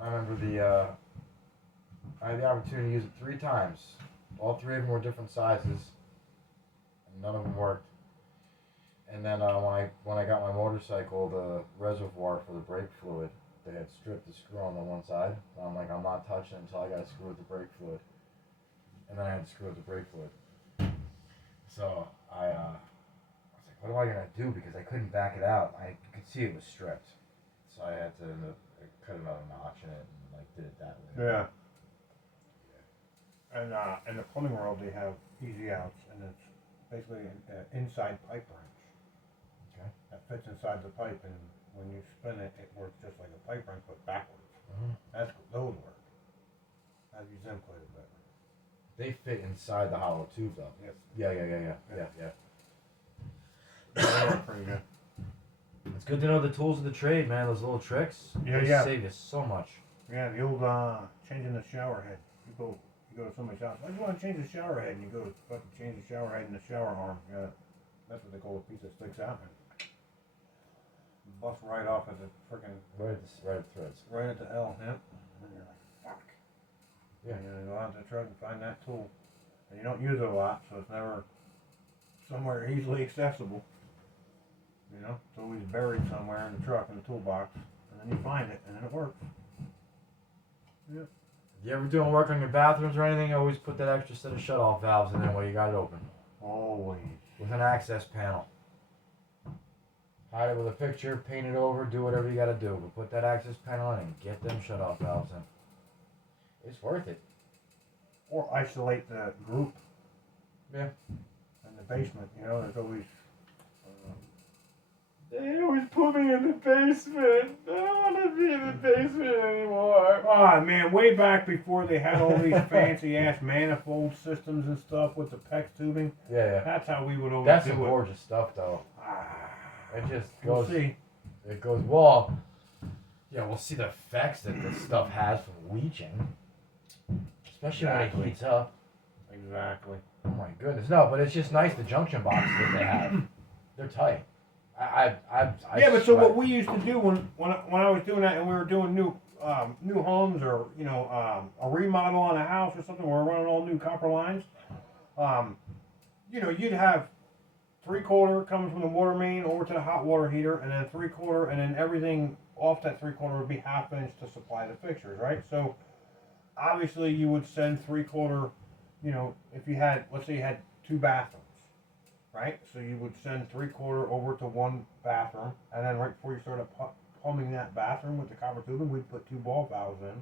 I remember I had the opportunity to use it 3 times. All 3 of them were different sizes, and none of them worked. And then when I got my motorcycle, the reservoir for the brake fluid, they had stripped the screw on the one side. And I'm like, I'm not touching it until I got to screw with the brake fluid. And then I had to screw with the brake fluid. So I was like, what am I gonna do? Because I couldn't back it out. I could see it was stripped, so I had to cut another notch in it and did it that way. Yeah. And in the plumbing world, they have easy outs, and it's basically an inside pipe wrench. Okay. That fits inside the pipe, and when you spin it, it works just like a pipe wrench, but backwards. Mm-hmm. Those work. I've used them quite a bit. They fit inside the hollow tube though. Yes. Yeah. They work pretty good. It's good to know the tools of the trade, man. Those little tricks. They save you so much. Yeah, the old changing the shower head. You go to somebody's house. I just want to change the shower head, and you go to fucking change the shower head and the shower arm. Yeah, that's what they call a piece that sticks out. And bust right off at the freaking Right at the threads. right at the L. Yep. And you're like, fuck. Yeah. And you go out to the truck and find that tool, and you don't use it a lot, so it's never somewhere easily accessible. It's always buried somewhere in the truck in the toolbox, and then you find it, and then it works. Yep. You ever doing work on your bathrooms or anything? Always put that extra set of shut-off valves in there while you got it open. Always. With an access panel. Hide it with a picture, paint it over, do whatever you gotta do. But put that access panel in and get them shut-off valves in. It's worth it. Or isolate the group. Yeah. In the basement, you know, there's always. They always put me in the basement. I don't want to be in the basement anymore. Oh man, way back before they had all these fancy ass manifold systems and stuff with the PEX tubing. Yeah. That's how we would always That's do some it. gorgeous stuff, though. It just We'll goes. see. It goes well. Yeah, we'll see the effects that this stuff has from leaching, especially when Exactly. it heats up. Exactly. Oh my goodness, no! But it's just nice the junction boxes that they have. They're tight. I Yeah, but so sweat. what we used to do when I was doing that and we were doing new homes or a remodel on a house or something, where we're running all new copper lines. You'd have 3/4 coming from the water main over to the hot water heater, and then 3/4, and then everything off that 3/4 would be 1/2 inch to supply the fixtures, right? So obviously you would send 3/4. If you had, let's say you had 2 bathrooms. Right, so you would send 3/4 over to one bathroom, and then right before you started plumbing that bathroom with the copper tubing, we'd put 2 ball valves in,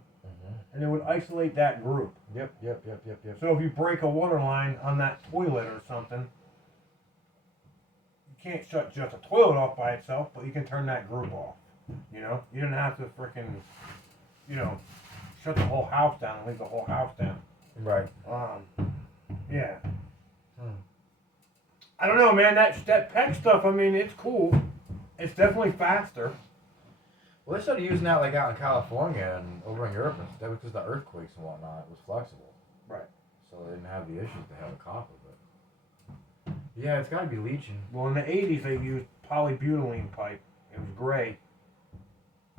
and it would isolate that group. Yep. So if you break a water line on that toilet or something, you can't shut just a toilet off by itself, but you can turn that group off. You don't have to freaking, shut the whole house down and leave the whole house down. Right. Yeah. I don't know, man. That PEX stuff, I mean, it's cool. It's definitely faster. Well, they started using that like out in California and over in Europe, and that was because the earthquakes and whatnot. It was flexible. Right. So they didn't have the issues they have with copper. But yeah, it's got to be leaching. Well, in the 80s, they used polybutylene pipe. It was gray.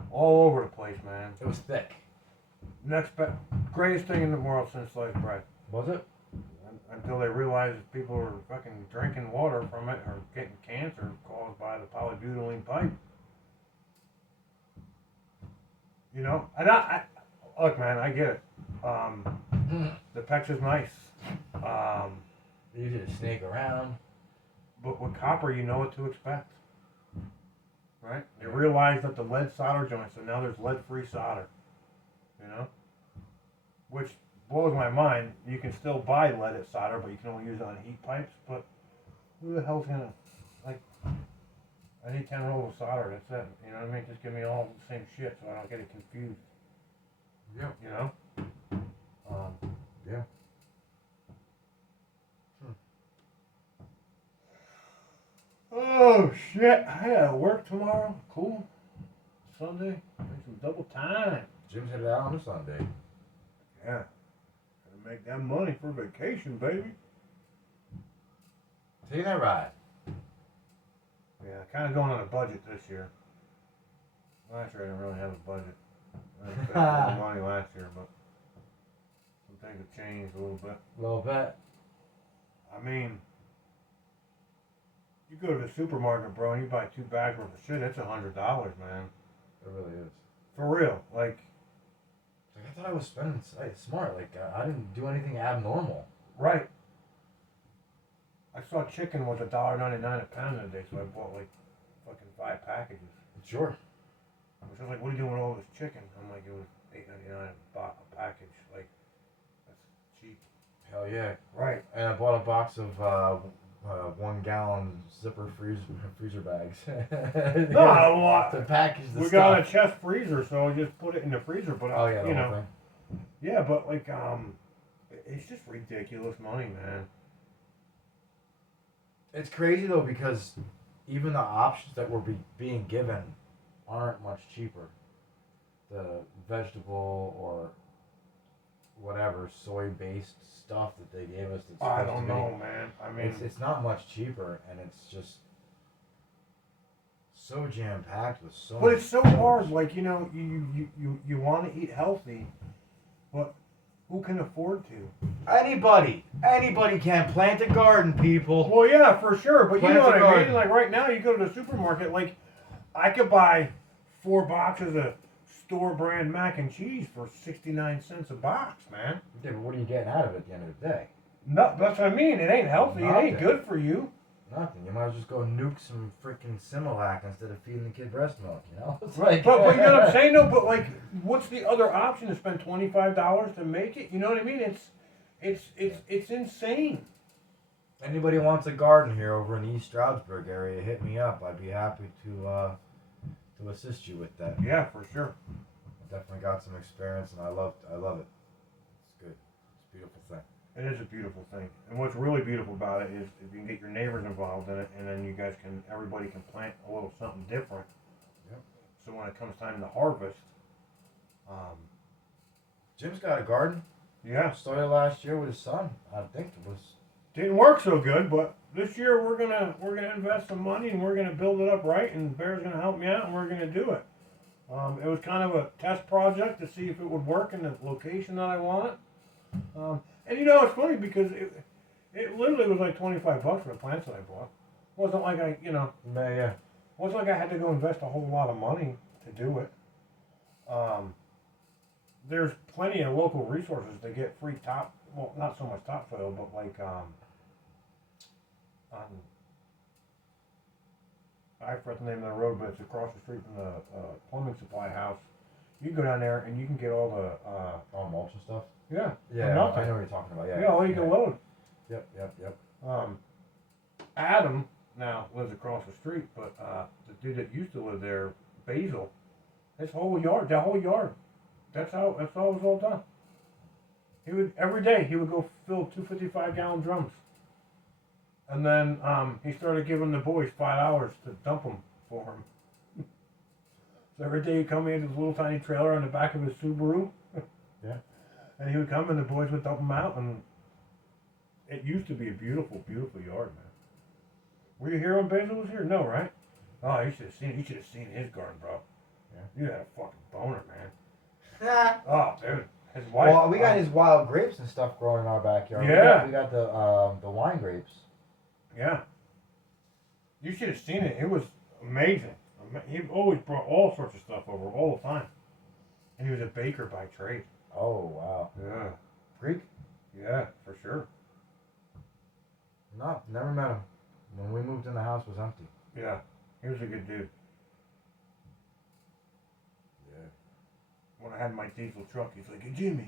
All over the place, man. It was thick. Greatest thing in the world since sliced bread. Was it? Until they realized that people were fucking drinking water from it or getting cancer caused by the polybutylene pipe. And look, man, I get it. The PEX is nice. Easy to snake around. But with copper, you know what to expect. Right? You realize that the lead solder joints, so now there's lead-free solder. Which blows my mind. You can still buy leaded solder, but you can only use it on heat pipes. But who the hell's gonna, I need 10 rolls of solder, that's it. You know what I mean? Just give me all the same shit so I don't get it confused. Yeah. Yeah. Oh shit! I gotta work tomorrow. Cool. Sunday, make some double time. Jim's headed out on a Sunday. Yeah. Gotta make that money for vacation, baby. Take that ride. Yeah, kind of going on a budget this year. Last year I didn't really have a budget. I didn't spend a lot of money last year, but some things have changed a little bit. A little bit. I mean, you go to the supermarket, bro, and you buy 2 bags worth of shit. It's $100, man. It really is. For real, like. I thought I was spending smart. I didn't do anything abnormal. Right. I saw chicken was $1.99 a pound today, so I bought fucking 5 packages. Sure. I was just like, what are you doing with all this chicken? I'm like, it was $8.99 a package. Like, that's cheap. Hell yeah. Right. And I bought a box of 1 gallon zipper freezer bags. To package the we stuff. got a chest freezer, so I just put it in the freezer. But Oh yeah, the whole thing. Yeah, but it's just ridiculous money, man. It's crazy though because even the options that were being given aren't much cheaper. The vegetable or whatever soy-based stuff that they gave us. That's I supposed don't to be- know, man. I mean, it's not much cheaper, and it's just so jam-packed with so. but much it's so carbs. hard. Like, you want to eat healthy, but who can afford to? Anybody can plant a garden, people. Well, yeah, for sure. But Plant you know a what I garden. mean? Like right now, you go to the supermarket, like I could buy 4 boxes of store brand mac and cheese for 69 cents a box, man. Yeah, but what are you getting out of it at the end of the day? No, that's what I mean. It ain't healthy. It ain't Nothing. good for you. Nothing. You might as well just go nuke some freaking Similac instead of feeding the kid breast milk, you know? It's But you know what I'm saying, though? But, like, what's the other option to spend $25 to make it? You know what I mean? It's insane. Anybody wants a garden here over in the East Stroudsburg area, hit me up. I'd be happy to assist you with that. Yeah, for sure. I definitely got some experience, and I love it. It's good. It's a beautiful thing. It is a beautiful thing. And what's really beautiful about it is if you can get your neighbors involved in it, and then everybody can plant a little something different. Yep. So when it comes time to harvest, Jim's got a garden. yeah, Started last year with his son. I think it was. didn't work so good, but this year we're gonna invest some money and we're gonna build it up right, and Bear's gonna help me out, and we're gonna do it. It was kind of a test project to see if it would work in the location that I wanted. And you know, it's funny because it literally was like $25 for the plants that I bought. It wasn't like Yeah. wasn't like I had to go invest a whole lot of money to do it. There's plenty of local resources to get free not so much topsoil, but like I forgot the name of the road, but it's across the street from the plumbing supply house. You can go down there and you can get all the All mulch and stuff. yeah, Yeah, for nothing. I know what you're talking about. Yeah. Yeah, all you can load. Yep. Adam now lives across the street, but the dude that used to live there, Basil, that whole yard, that's all it was all done. Every day he would go fill 255-gallon drums, and then he started giving the boys $5 to dump them for him. So every day he'd come in his little tiny trailer on the back of his Subaru. Yeah. And he would come and the boys would dump them out, and it used to be a beautiful, beautiful yard, man. Were you here when Basil was here? No, right? Oh, you should have seen his garden, bro. Yeah. You had a fucking boner, man. Yeah. Oh, dude. His wife. Well, we got his wild grapes and stuff growing in our backyard. Yeah. We got the wine grapes. Yeah. You should have seen it. It was amazing. He always brought all sorts of stuff over all the time. And he was a baker by trade. Oh wow. Yeah. Greek? Yeah, for sure. No, never met him. When we moved in, the house was empty. Yeah. He was a good dude. Yeah. When I had my diesel truck, he's like, "Hey, Jimmy,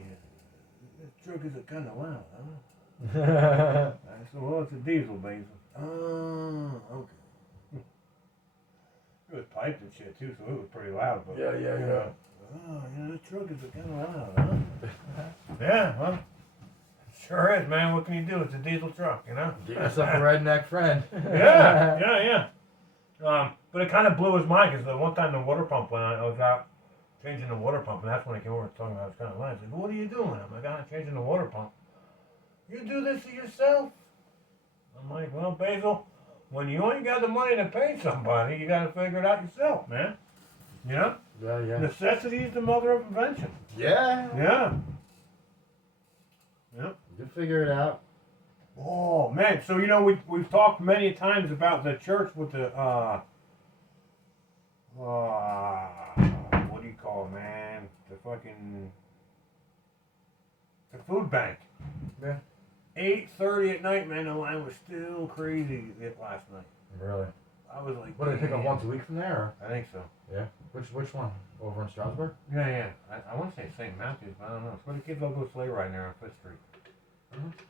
this truck is kind of loud, huh?" I said, "Well, it's a diesel, Basil." Oh, okay. It was piped and shit too, so it was pretty loud. But Yeah. oh, this truck is kind of loud, huh? Yeah, well, sure is, man. What can you do? It's a diesel truck, you know. Get yourself a redneck friend. Yeah. But it kind of blew his mind because the one time the water pump went on, I was out changing the water pump, and that's when he came over and talking about it's kind of loud. He's like, "What are you doing?" I'm like, "I'm changing the water pump." "You do this to yourself?" I'm like, "Well, Basil, when you ain't got the money to pay somebody, you got to figure it out yourself, man. You know? Yeah. Necessity is the mother of invention." Yeah. Yeah. Yep. You figure it out. Oh man, so you know we've talked many times about the church with the what do you call it, man? The food bank. Yeah. 8:30 at night, man. The line was still crazy last night. Really? I was like, What, do they pick up "Damn." once a week from there? Or? I think so. Yeah. Which one? Over in Stroudsburg? Yeah. I want to say St. Matthews, but I don't know. It's where the kids all go sleigh riding there on 5th Street.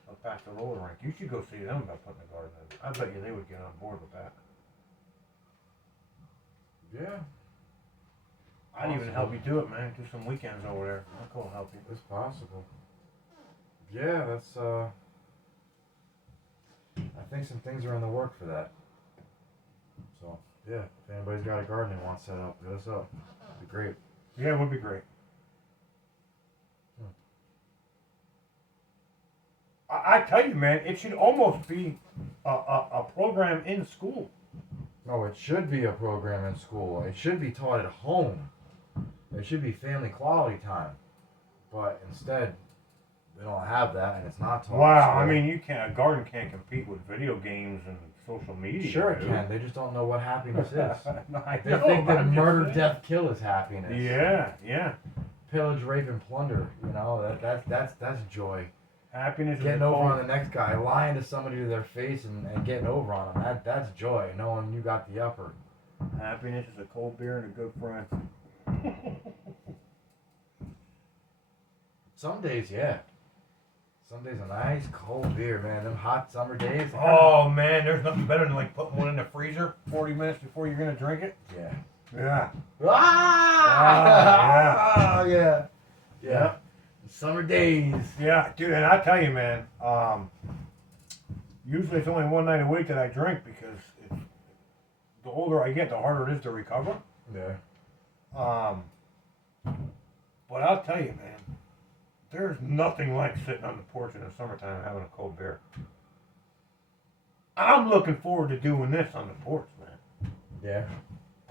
Up past the roller rink. You should go see them about putting a garden in. I bet you they would get on board with that. Yeah. I'd even help you do it, man. Do some weekends over there. I'll go help you. It's possible. Yeah, that's I think some things are in the work for that. So yeah, if anybody's got a garden they want set up, hit us up. It'd be great. Yeah, it would be great. I tell you, man, it should almost be a program in school. No, it should be a program in school. It should be taught at home. It should be family quality time. But instead, They don't have that, and it's not taught. Wow, in I school. mean, a garden can't compete with video games and social media. Sure it dude. can. They just don't know what happiness is. I They know, think that I'm just murder, saying. death, kill is happiness. Yeah. Pillage, rape, and plunder. You know that's joy. Happiness Getting is a over cold, on the next guy, lying to somebody to their face, and getting over on them. That's joy. Knowing you got the upper. Happiness is a cold beer and a good friend. Some days, yeah. Some days a nice cold beer, man. Them hot summer days. Oh man, there's nothing better than like putting one in the freezer 40 minutes before you're gonna drink it. Yeah. Yeah. Ah! Yeah. Yeah. Summer days. Yeah, dude, and I tell you, man, usually it's only one night a week that I drink because the older I get, the harder it is to recover. Yeah. But I'll tell you, man, there's nothing like sitting on the porch in the summertime and having a cold beer. I'm looking forward to doing this on the porch, man. Yeah.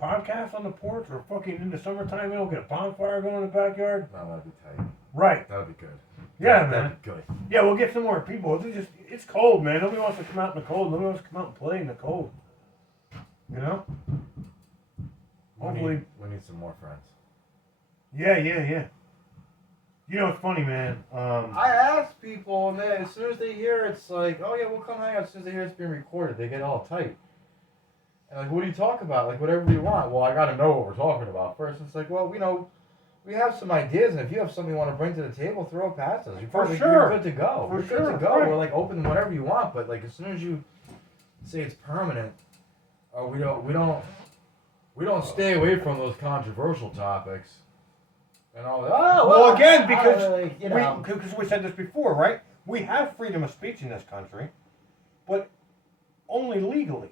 Podcast on the porch or fucking in the summertime, we don't get a bonfire going in the backyard. No, that'd be tight. Right. That'd be good. Yeah, man. That'd be good. Yeah, we'll get some more people. It's cold, man. Nobody wants to come out in the cold. Nobody wants to come out and play in the cold. You know? Hopefully. We need some more friends. Yeah. You know, it's funny, man. I ask people, and then as soon as they hear it's like, oh yeah, we'll come hang out. As soon as they hear it's being recorded, they get all tight. And like, what do you talk about? Like, whatever you want. Well, I got to know what we're talking about first. It's like, well, we have some ideas, and if you have something you want to bring to the table, throw it past us. You're good to go. For You're sure, good to go. right. We're like open to whatever you want, but like as soon as you say it's permanent, we don't stay away from those controversial topics. And all that. Oh, well, again, because because we said this before, right? We have freedom of speech in this country, but only legally,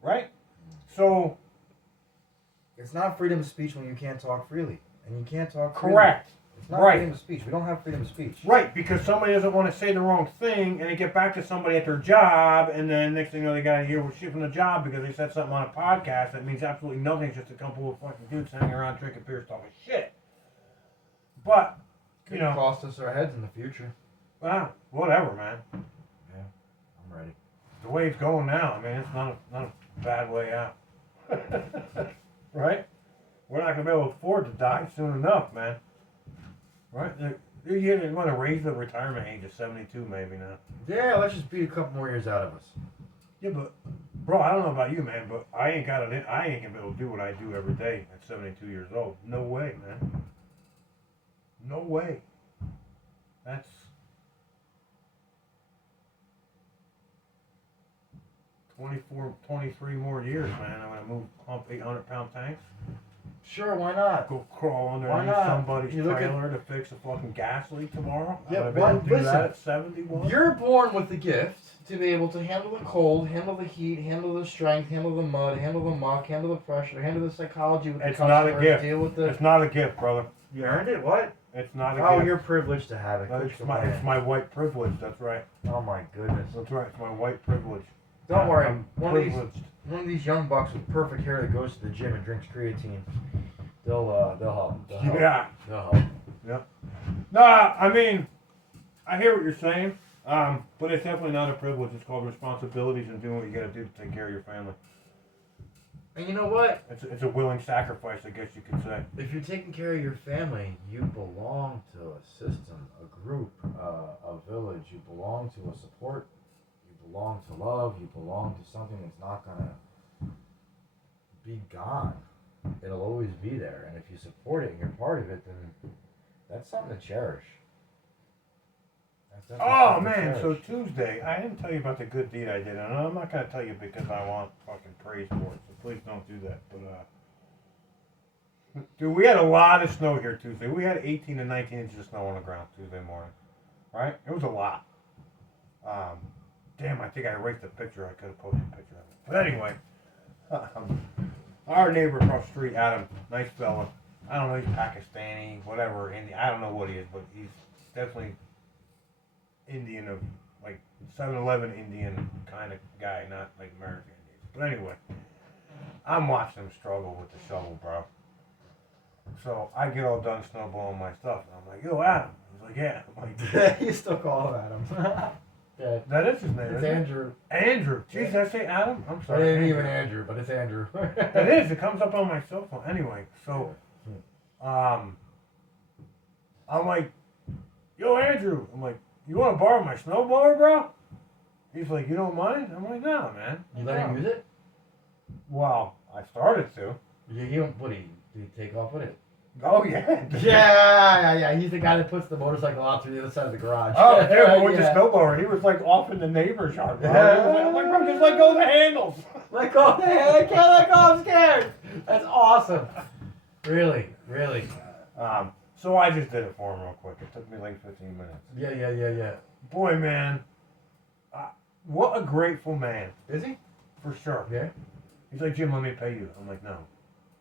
right? So it's not freedom of speech when you can't talk freely, and you can't talk freely. correct. It's not Right. freedom of speech. We don't have freedom of speech. Right, because somebody doesn't want to say the wrong thing, and they get back to somebody at their job, and then next thing you know, they got to hear shit from the job because they said something on a podcast that means absolutely nothing. It's just a couple of fucking dudes hanging around drinking beers talking shit. But, Could cost us our heads in the future. well, whatever, man. Yeah, I'm ready. The way it's going now, I mean, it's not a bad way out. Right? We're not going to be able to afford to die soon enough, man. Right? You want to raise the retirement age to 72 maybe now. Yeah, let's just beat a couple more years out of us. Yeah, but bro, I don't know about you, man, but I ain't gonna be able to do what I do every day at 72 years old. No way, man. No way. That's 23 more years, man. I'm gonna hump 800-pound tanks. Sure, why not? Go crawl Why underneath not? somebody's You look at- trailer to fix a fucking gas leak tomorrow. Yeah, I'm gonna be able to do listen, that at 71. You're born with the gift to be able to handle the cold, handle the heat, handle the strength, handle the mud, handle the muck, handle the pressure, handle the psychology with the It's not a customers, gift. deal with the... It's not a gift, brother. You earned it? What? It's not a Oh, gift. you're privileged to have it. Quit It's your it's plan. my white privilege. That's right. Oh my goodness. That's right. It's my white privilege. Don't worry. I'm One of these young bucks with perfect hair that goes to the gym and drinks creatine, they'll help. They'll help. Yeah. They'll help. Nah, I mean, I hear what you're saying, but it's definitely not a privilege. It's called responsibilities and doing what you got to do to take care of your family. And you know what? It's a willing sacrifice, I guess you could say. If you're taking care of your family, you belong to a system, a group, a village. You belong to a support. You belong to love. You belong to something that's not gonna be gone. It'll always be there. And if you support it and you're part of it, then that's something to cherish. That's Oh something to man, so cherish. Tuesday, I didn't tell you about the good deed I did, and I'm not gonna tell you because I want fucking praise for it. So please don't do that. But dude, we had a lot of snow here Tuesday. We had 18 to 19 inches of snow on the ground Tuesday morning. Right? It was a lot. Damn, I think I erased the picture. I could have posted a picture of it. But anyway, our neighbor across the street, Adam, nice fella. I don't know, he's Pakistani, whatever, Indian. I don't know what he is, but he's definitely Indian of, like, 7-Eleven Indian kind of guy, not like American Indian. But anyway, I'm watching him struggle with the shovel, bro. So I get all done snowballing my stuff, and I'm like, yo, Adam, He's like, yeah. I'm like, You still call him Adam. Yeah. that is his name, It's isn't it? Andrew. Andrew. Jeez, did I say Adam? I'm It sorry. ain't even Andrew, but it's Andrew. It is. It comes up on my cell phone. Anyway, so, I'm like, yo, Andrew. I'm like, you want to borrow my snowblower, bro? He's like, you don't mind? I'm like, no, man. You let him use it? Well, I started to. What did he take off with it? Oh, yeah. Yeah. He's the guy that puts the motorcycle out to the other side of the garage. Oh, dude, with the Yeah. snowblower. He was like off in the neighbor's yard, bro. Yeah. I'm like, bro, just let go of the handles. Let go! I can't let go. I'm scared. That's awesome. Really. So I just did it for him real quick. It took me like 15 minutes. Yeah. Boy, man, what a grateful man, Is he? for sure. Yeah. He's like, Jim, let me pay you. I'm like, no.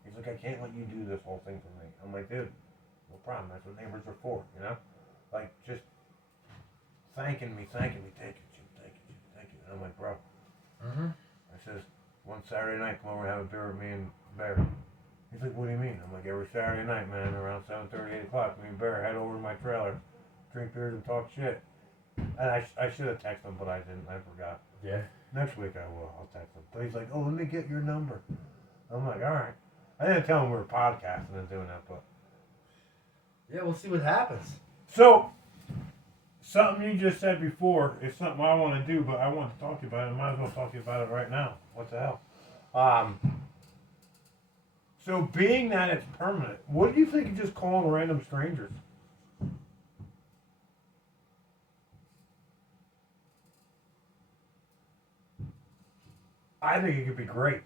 He's like, I can't let you do this whole thing for me. I'm like, dude, no problem. That's what neighbors are for, you know? Like, just thanking me. Thank you, Jim. Thank you. And I'm like, bro. Mm-hmm. I says, one Saturday night, come over and have a beer with me and Bear. He's like, what do you mean? I'm like, every Saturday night, man, around 7:30, 8 o'clock, me and Bear head over to my trailer, drink beers and talk shit. And I should have texted him, but I didn't. I forgot. Yeah. Next week I will. I'll text him. But he's like, oh, let me get your number. I'm like, all right. I didn't tell him we were podcasting and doing that, but. Yeah, we'll see what happens. So, something you just said before is something I want to do, but I want to talk to you about it. I might as well talk to you about it right now. What the hell? So, being that it's permanent, what do you think of just calling random strangers? I think it could be great.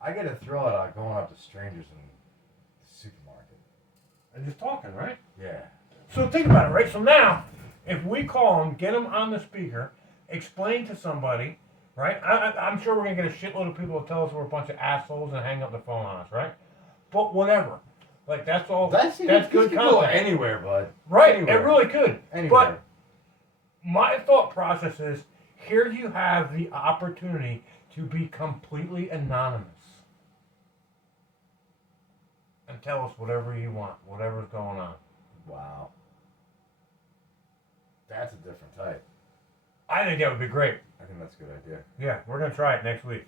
I get a thrill out of going up to strangers in the supermarket. And just talking, right? Yeah. So think about it, right? So now, if we call them, get them on the speaker, explain to somebody, right? I'm sure we're going to get a shitload of people to tell us we're a bunch of assholes and hang up the phone on us, right? But whatever. Like, that's all. That's good could go content. anywhere, bud. Right, Anywhere. it really could. Anywhere. But my thought process is, here you have the opportunity to be completely anonymous. And tell us whatever you want, whatever's going on. Wow. That's a different type. I think that would be great. I think that's a good idea. Yeah, we're going to try it next week.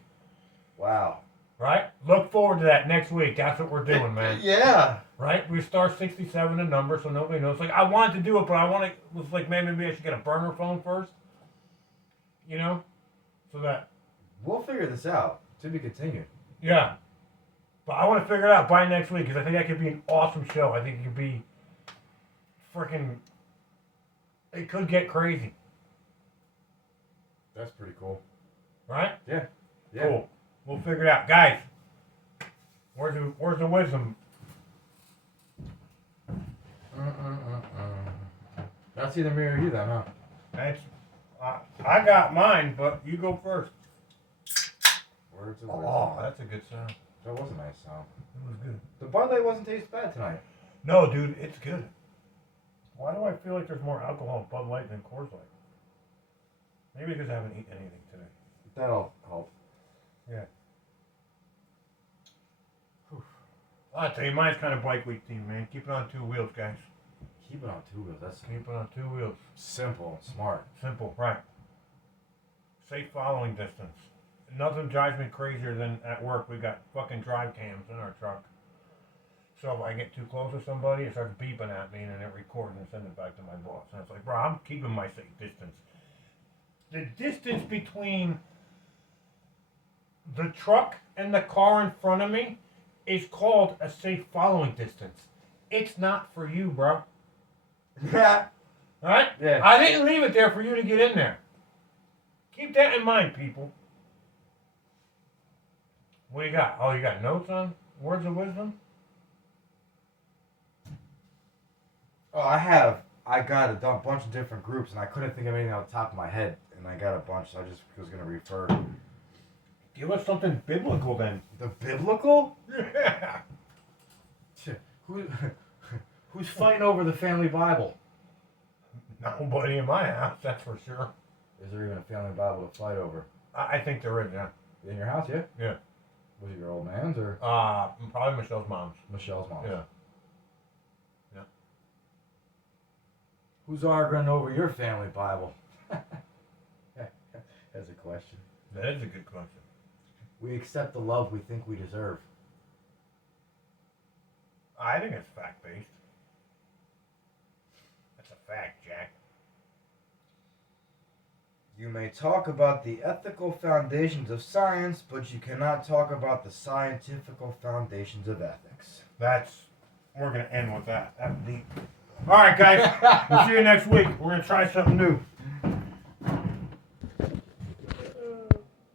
Wow. Right? Look forward to that next week. That's what we're doing, man. Yeah. Right? We start 67 a number so nobody knows. Like, I wanted to do it, but I want to, was like, man, maybe I should get a burner phone first. You know? So that. We'll figure this out. To be continued. Yeah. But I want to figure it out by next week because I think that could be an awesome show. I think it could be freaking. It could get crazy. That's pretty cool. Right? Yeah. Cool. We'll figure it out. Guys, where's the wisdom? That's either me or you then, huh? That's, I got mine, but you go first. Words of Oh, wisdom. that's a good sound. That was a nice sound. It was good. The Bud Light wasn't taste bad tonight. No, dude, it's good. Why do I feel like there's more alcohol in Bud Light than Coors Light? Maybe because I haven't eaten anything today. That'll help. Yeah. I'll tell you, mine's kind of bike week team, man. Keep it on two wheels, guys. Keep it on two wheels. That's Keep it on two wheels. simple and smart. Simple, right. Safe following distance. Nothing drives me crazier than at work. We got fucking drive cams in our truck. So if I get too close to somebody, it starts beeping at me and then it records and sends it back to my boss. And it's like, bro, I'm keeping my safe distance. The distance between the truck and the car in front of me is called a safe following distance. It's not for you, bro. Yeah. Alright? Yeah. I didn't leave it there for you to get in there. Keep that in mind, people. What do you got? Oh, you got notes on words of wisdom? Oh, I got a bunch of different groups, and I couldn't think of anything on the top of my head, and I got a bunch, so I just was going to refer to. Give us something biblical then. The biblical? Yeah. Who's fighting over the family Bible? Nobody in my house, that's for sure. Is there even a family Bible to fight over? I think there is, yeah. In your house, yeah? Yeah. Was it your old man's or Probably Michelle's mom's. Michelle's mom's? Yeah. Who's arguing over your family Bible? That's a question. That is a good question. We accept the love we think we deserve. I think it's fact-based. That's a fact, Jack. You may talk about the ethical foundations of science, but you cannot talk about the scientific foundations of ethics. We're going to end with that. That's deep. All right, guys. We'll see you next week. We're going to try something new.